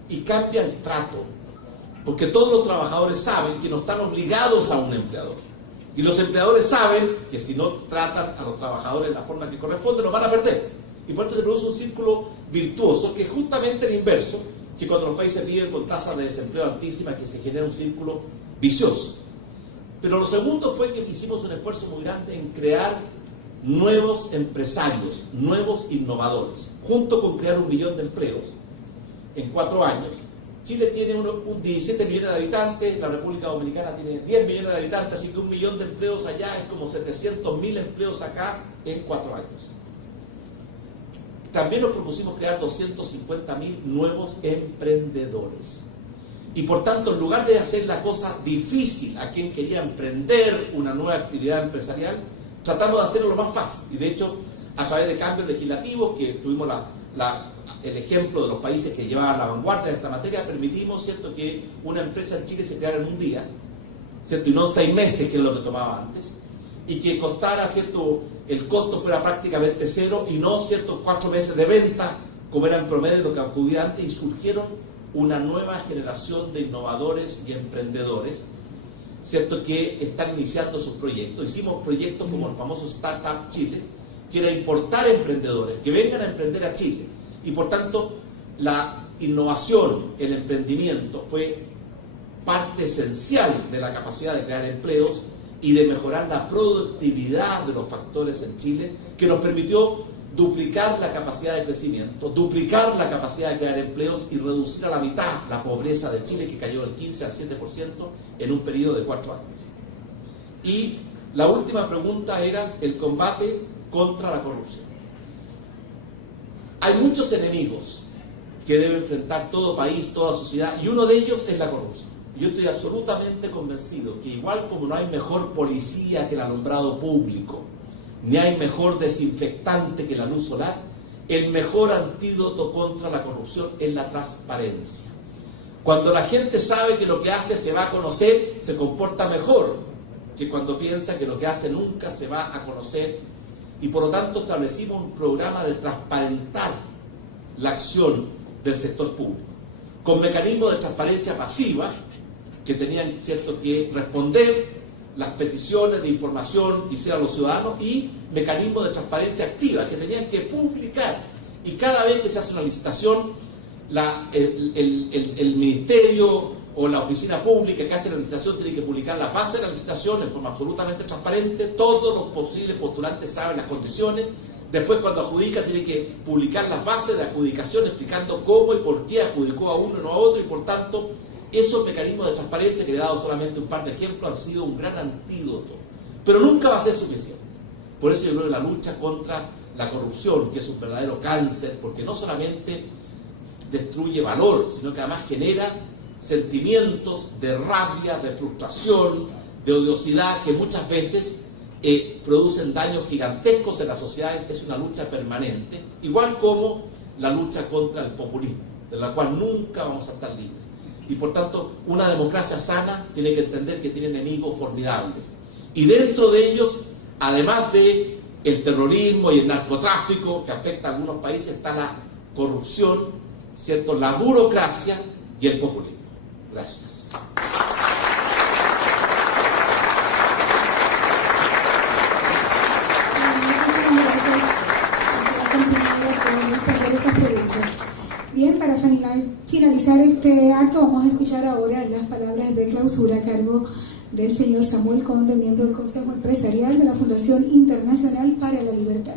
y cambia el trato, porque todos los trabajadores saben que no están obligados a un empleador, y los empleadores saben que si no tratan a los trabajadores de la forma que corresponde, los van a perder. Y por esto se produce un círculo virtuoso, que es justamente el inverso, que cuando los países viven con tasas de desempleo altísimas, que se genera un círculo vicioso. Pero lo segundo fue que hicimos un esfuerzo muy grande en crear nuevos empresarios, nuevos innovadores, junto con crear 1 millón de empleos en 4 años. Chile tiene 17 millones de habitantes, la República Dominicana tiene 10 millones de habitantes, así que 1 millón de empleos allá es como 700.000 empleos acá en 4 años. También nos propusimos crear 250.000 nuevos emprendedores. Y por tanto, en lugar de hacer la cosa difícil a quien quería emprender una nueva actividad empresarial, tratamos de hacerlo lo más fácil. Y de hecho, a través de cambios legislativos, que tuvimos el ejemplo de los países que llevaban la vanguardia de esta materia, permitimos, ¿cierto?, que una empresa en Chile se creara en un día, ¿cierto?, y no 6 meses, que es lo que tomaba antes, y que costara, ¿cierto?, el costo fuera prácticamente 0 y no, ¿cierto?, 4 meses de venta, como era en promedio lo que ocurría antes, y surgieron una nueva generación de innovadores y emprendedores, ¿cierto?, que están iniciando sus proyectos. Hicimos proyectos como el famoso Startup Chile, que era importar emprendedores, que vengan a emprender a Chile. Y por tanto, la innovación, el emprendimiento, fue parte esencial de la capacidad de crear empleos y de mejorar la productividad de los factores en Chile, que nos permitió duplicar la capacidad de crecimiento, duplicar la capacidad de crear empleos y reducir a la mitad la pobreza de Chile, que cayó del 15 al 7% en un periodo de 4 años. Y la última pregunta era el combate contra la corrupción. Hay muchos enemigos que debe enfrentar todo país, toda sociedad, y uno de ellos es la corrupción. Yo estoy absolutamente convencido que igual como no hay mejor policía que el alumbrado público, ni hay mejor desinfectante que la luz solar, el mejor antídoto contra la corrupción es la transparencia. Cuando la gente sabe que lo que hace se va a conocer, se comporta mejor que cuando piensa que lo que hace nunca se va a conocer. Y por lo tanto establecimos un programa de transparentar la acción del sector público, con mecanismos de transparencia pasiva, que tenían, ¿cierto?, que responder las peticiones de información que hicieran los ciudadanos, y mecanismos de transparencia activa, que tenían que publicar. Y cada vez que se hace una licitación, el ministerio o la oficina pública que hace la licitación tiene que publicar la base de la licitación en forma absolutamente transparente. Todos los posibles postulantes saben las condiciones. Después, cuando adjudica, tiene que publicar las bases de adjudicación explicando cómo y por qué adjudicó a uno y no a otro, y por tanto esos mecanismos de transparencia, que le he dado solamente un par de ejemplos, han sido un gran antídoto, pero nunca va a ser suficiente. Por eso yo creo que la lucha contra la corrupción, que es un verdadero cáncer, porque no solamente destruye valor, sino que además genera sentimientos de rabia, de frustración, de odiosidad, que muchas veces producen daños gigantescos en las sociedades. Es una lucha permanente, igual como la lucha contra el populismo, de la cual nunca vamos a estar libres. Y por tanto, una democracia sana tiene que entender que tiene enemigos formidables. Y dentro de ellos, además de el terrorismo y el narcotráfico que afecta a algunos países, está la corrupción, ¿cierto?, la burocracia y el populismo. Gracias. Bien, para finalizar este acto vamos a escuchar ahora las palabras de clausura a cargo del señor Samuel Conde, miembro del Consejo Empresarial de la Fundación Internacional para la Libertad.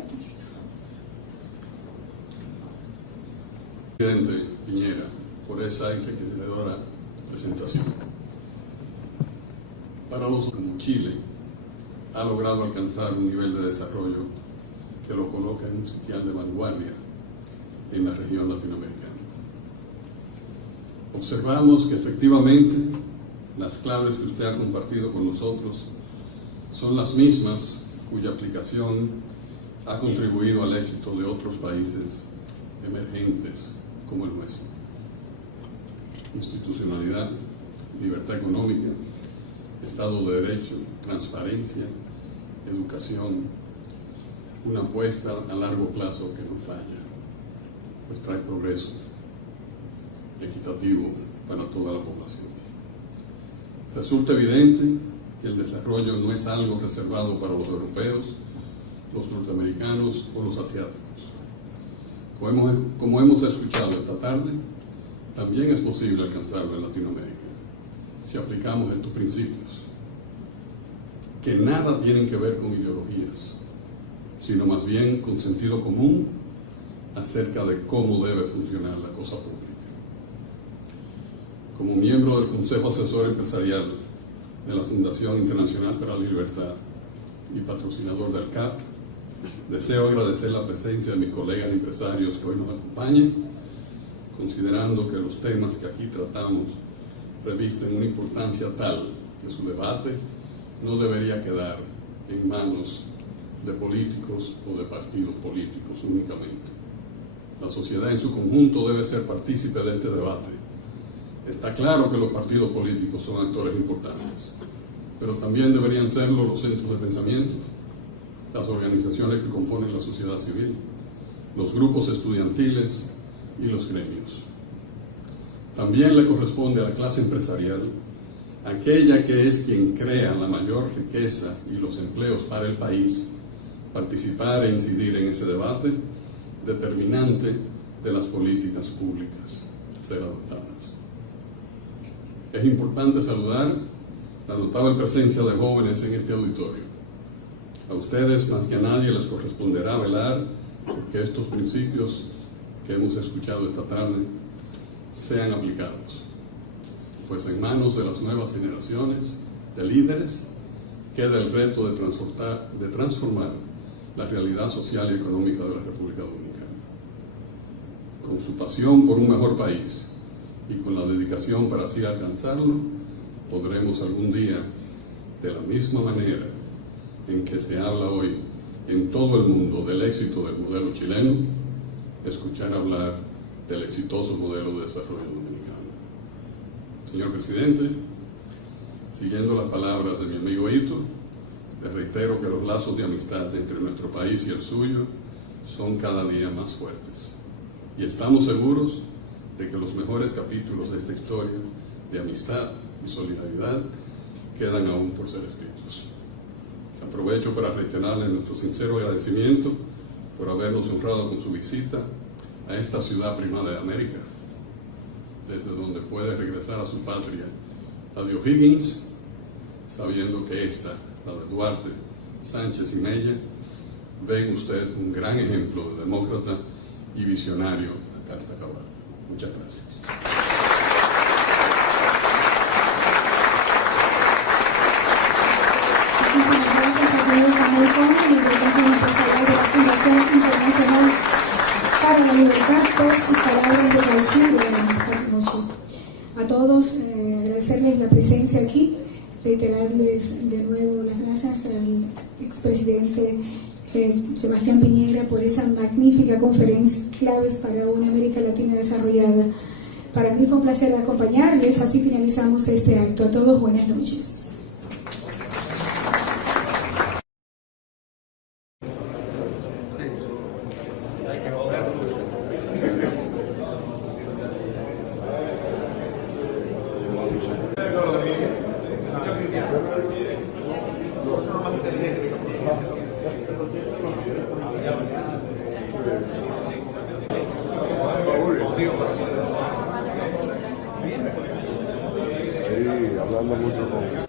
Presidente Piñera, por esa enriquecedora presentación. Para los como Chile ha logrado alcanzar un nivel de desarrollo que lo coloca en un sitial de vanguardia en la región latinoamericana. Observamos que efectivamente las claves que usted ha compartido con nosotros son las mismas cuya aplicación ha contribuido al éxito de otros países emergentes como el nuestro. Institucionalidad, libertad económica, Estado de Derecho, transparencia, educación, una apuesta a largo plazo que no falla, pues trae progreso equitativo para toda la población. Resulta evidente que el desarrollo no es algo reservado para los europeos, los norteamericanos o los asiáticos. Como hemos escuchado esta tarde, también es posible alcanzarlo en Latinoamérica si aplicamos estos principios, que nada tienen que ver con ideologías, sino más bien con sentido común acerca de cómo debe funcionar la cosa pública. Como miembro del Consejo Asesor Empresarial de la Fundación Internacional para la Libertad y patrocinador del CAP, deseo agradecer la presencia de mis colegas empresarios que hoy nos acompañan, considerando que los temas que aquí tratamos revisten una importancia tal que su debate no debería quedar en manos de políticos o de partidos políticos únicamente. La sociedad en su conjunto debe ser partícipe de este debate. Está claro que los partidos políticos son actores importantes, pero también deberían serlo los centros de pensamiento, las organizaciones que componen la sociedad civil, los grupos estudiantiles y los gremios. También le corresponde a la clase empresarial, aquella que es quien crea la mayor riqueza y los empleos para el país, participar e incidir en ese debate determinante de las políticas públicas a ser adoptadas. Es importante saludar la notable presencia de jóvenes en este auditorio. A ustedes, más que a nadie, les corresponderá velar porque estos principios que hemos escuchado esta tarde sean aplicados, pues en manos de las nuevas generaciones de líderes queda el reto de transformar la realidad social y económica de la República Dominicana. Con su pasión por un mejor país y con la dedicación para así alcanzarlo, podremos algún día, de la misma manera en que se habla hoy en todo el mundo del éxito del modelo chileno, escuchar hablar del exitoso modelo de desarrollo dominicano. Señor presidente, siguiendo las palabras de mi amigo Ito, les reitero que los lazos de amistad entre nuestro país y el suyo son cada día más fuertes. Y estamos seguros de que los mejores capítulos de esta historia de amistad y solidaridad quedan aún por ser escritos. Aprovecho para reiterarle nuestro sincero agradecimiento por habernos honrado con su visita a esta ciudad prima de América, desde donde puede regresar a su patria, la de O'Higgins, sabiendo que esta, la de Duarte, Sánchez y Mella, ven usted un gran ejemplo de demócrata y visionario a carta cabal. Muchas gracias. Muchísimas gracias a Samuel Conde, miembro del Consejo Empresarial de la Fundación Internacional para la libertad por sus palabras de clausura esta noche. A todos agradecerles la presencia aquí, reiterarles de nuevo las gracias al expresidente Sebastián Piñera por esa magnífica conferencia, Claves para una América Latina desarrollada. Para mí fue un placer acompañarles, así finalizamos este acto. A todos buenas noches. Hablando mucho con...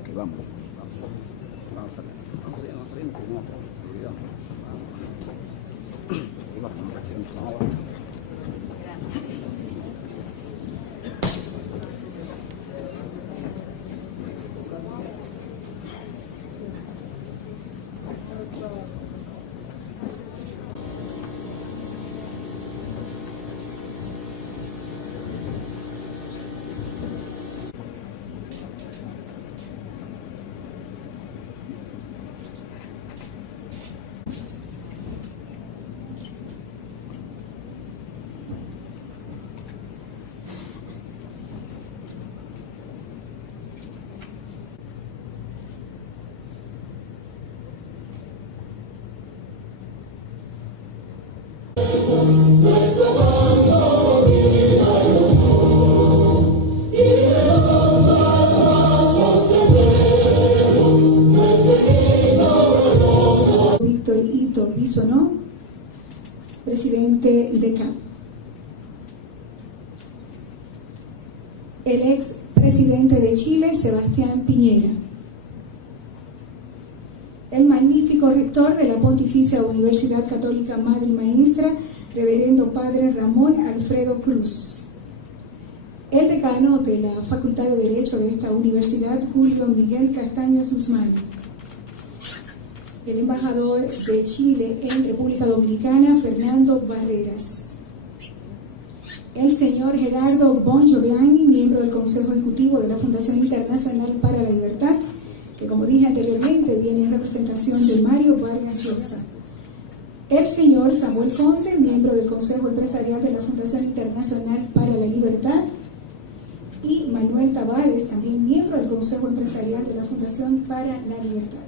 Ok, vamos. Vamos saliendo con otra actividad. Y vamos a hacer un trabajo. Bisonó, presidente de CAP. El ex presidente de Chile, Sebastián Piñera. El magnífico rector de la Pontificia Universidad Católica Madre y Maestra, Reverendo Padre Ramón Alfredo Cruz. El decano de la Facultad de Derecho de esta universidad, Julio Miguel Castaños Guzmán. El embajador de Chile en República Dominicana, Fernando Barreras. El señor Gerardo Bongiovanni, miembro del Consejo Ejecutivo de la Fundación Internacional para la Libertad, que como dije anteriormente viene en representación de Mario Vargas Llosa. El señor Samuel Conde, miembro del Consejo Empresarial de la Fundación Internacional para la Libertad, y Manuel Tavares, también miembro del Consejo Empresarial de la Fundación para la Libertad.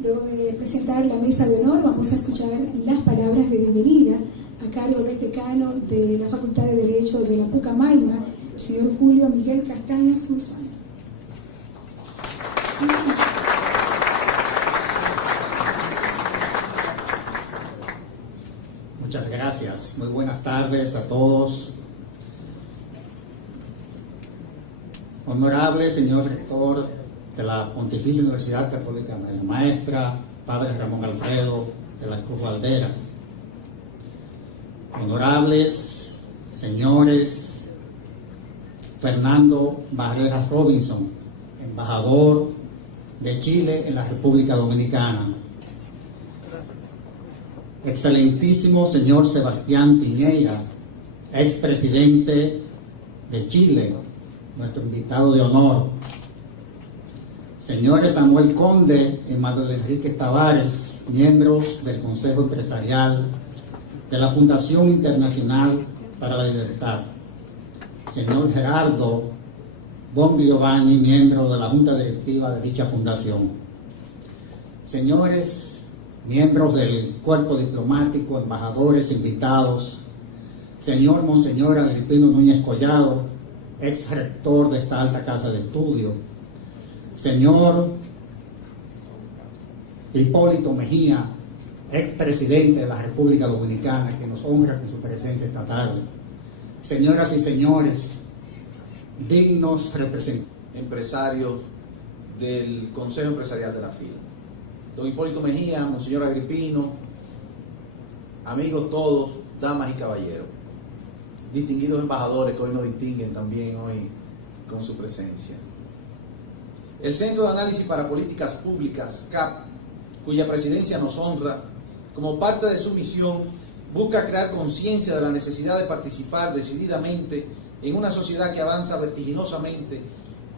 Luego de presentar la mesa de honor, vamos a escuchar las palabras de bienvenida a cargo del decano de la Facultad de Derecho de la Pucamaima, el señor Julio Miguel Castaños Guzmán. Muchas gracias. Muy buenas tardes a todos. Honorable señor rector de la Pontificia Universidad Católica Madre Maestra, Padre Ramón Alfredo de la Cruz Valdera. Honorables señores Fernando Barreras Robinson, embajador de Chile en la República Dominicana. Excelentísimo señor Sebastián Piñera, expresidente de Chile, nuestro invitado de honor. Señores Samuel Conde y Manuel Enrique Tavares, miembros del Consejo Empresarial de la Fundación Internacional para la Libertad. Señor Gerardo Bongiovanni, miembro de la Junta Directiva de dicha fundación. Señores miembros del cuerpo diplomático, embajadores, invitados, señor Monseñor Agripino Núñez Collado, ex rector de esta alta casa de estudio, señor Hipólito Mejía, ex presidente de la República Dominicana, que nos honra con su presencia esta tarde, señoras y señores, dignos representantes, empresarios del Consejo Empresarial de la FIL. Don Hipólito Mejía, Monseñor Agripino, amigos todos, damas y caballeros, distinguidos embajadores que hoy nos distinguen también hoy con su presencia. El Centro de Análisis para Políticas Públicas, CAP, cuya presidencia nos honra, como parte de su misión, busca crear conciencia de la necesidad de participar decididamente en una sociedad que avanza vertiginosamente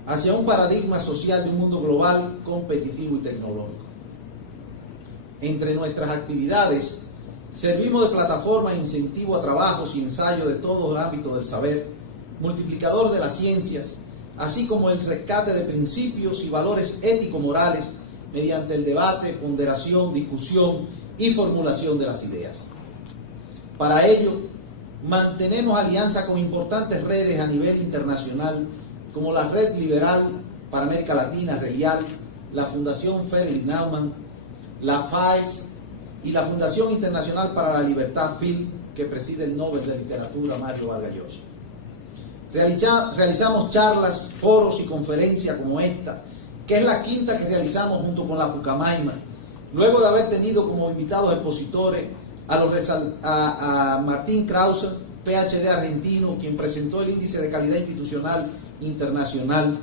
hacia un paradigma social de un mundo global, competitivo y tecnológico. Entre nuestras actividades, servimos de plataforma e incentivo a trabajos y ensayos de todo el ámbito del saber, multiplicador de las ciencias, así como el rescate de principios y valores ético-morales mediante el debate, ponderación, discusión y formulación de las ideas. Para ello, mantenemos alianza con importantes redes a nivel internacional, como la Red Liberal para América Latina, RELIAL, la Fundación Félix Naumann, la FAES y la Fundación Internacional para la Libertad, FIL, que preside el Nobel de Literatura Mario Vargas Llosa. Realizamos charlas, foros y conferencias como esta, que es la quinta que realizamos junto con la Pucamaima, luego de haber tenido como invitados expositores a Martín Krause, PhD argentino, quien presentó el Índice de Calidad Institucional Internacional,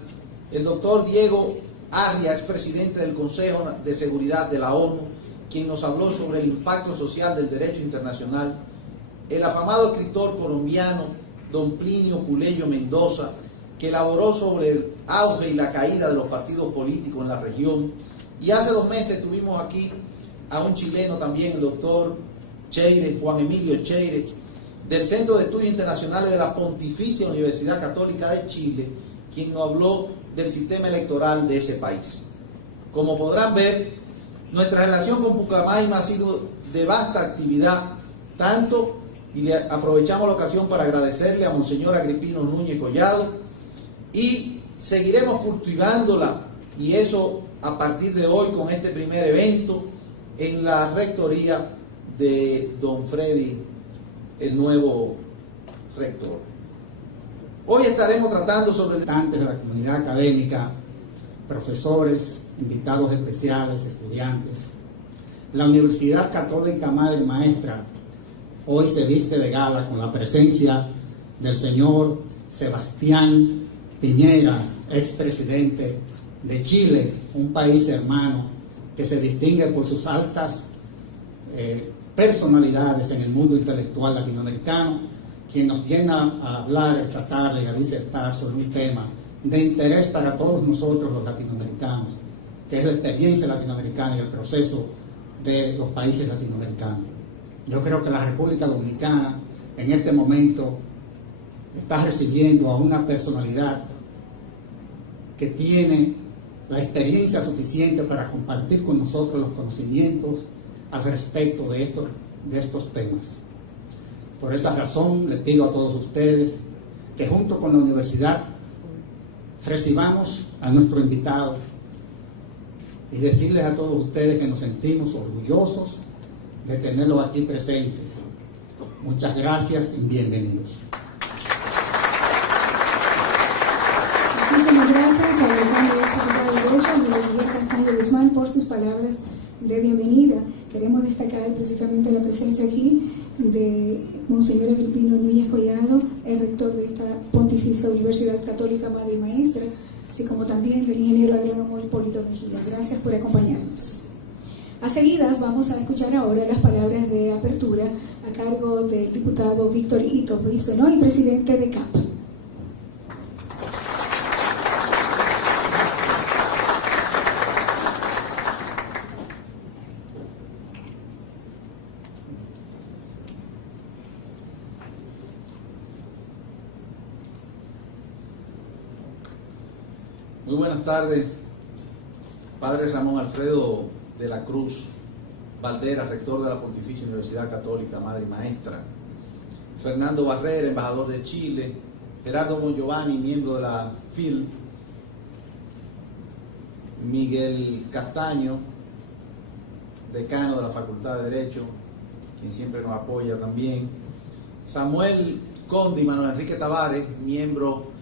el doctor Diego Arias, presidente del Consejo de Seguridad de la ONU, quien nos habló sobre el impacto social del derecho internacional, el afamado escritor colombiano don Plinio Puleyo Mendoza, que elaboró sobre el auge y la caída de los partidos políticos en la región, y hace 2 meses tuvimos aquí a un chileno también, el doctor Cheire, Juan Emilio Cheire, del Centro de Estudios Internacionales de la Pontificia Universidad Católica de Chile, quien nos habló del sistema electoral de ese país. Como podrán ver, nuestra relación con Pucamaima ha sido de vasta actividad, tanto, y le aprovechamos la ocasión para agradecerle a Monseñor Agripino Núñez Collado, y seguiremos cultivándola, y eso a partir de hoy con este primer evento, en la rectoría de don Freddy, el nuevo rector. Hoy estaremos tratando sobre representantes de la comunidad académica, profesores, invitados especiales, estudiantes. La Universidad Católica Madre Maestra hoy se viste de gala con la presencia del señor Sebastián Piñera, expresidente de Chile, un país hermano que se distingue por sus altas personalidades en el mundo intelectual latinoamericano, quien nos viene a hablar esta tarde y a disertar sobre un tema de interés para todos nosotros los latinoamericanos, que es la experiencia latinoamericana y el proceso de los países latinoamericanos. Yo creo que la República Dominicana en este momento está recibiendo a una personalidad que tiene la experiencia suficiente para compartir con nosotros los conocimientos al respecto de estos temas. Por esa razón le pido a todos ustedes que junto con la universidad recibamos a nuestro invitado y decirles a todos ustedes que nos sentimos orgullosos de tenerlos aquí presentes. Muchas gracias y bienvenidos. Muchísimas gracias al decano de la Facultad de Derecho, Miguel Castaño Guzmán, por sus palabras de bienvenida. Queremos destacar precisamente la presencia aquí de Monseñor Agripino Núñez Collado, el rector de esta Pontificia Universidad Católica Madre y Maestra, así como también del ingeniero agrónomo Hipólito Mejía. Gracias por acompañarnos. A seguidas vamos a escuchar ahora las palabras de apertura a cargo del diputado Víctor Ito Brizonoy, presidente de CAP. Muy buenas tardes, Padre Ramón Alfredo de la Cruz Valdera, rector de la Pontificia Universidad Católica Madre y Maestra, Fernando Barrera, embajador de Chile, Gerardo Bongiovanni, miembro de la FIL, Miguel Castaño, decano de la Facultad de Derecho, quien siempre nos apoya también, Samuel Conde y Manuel Enrique Tavares, miembro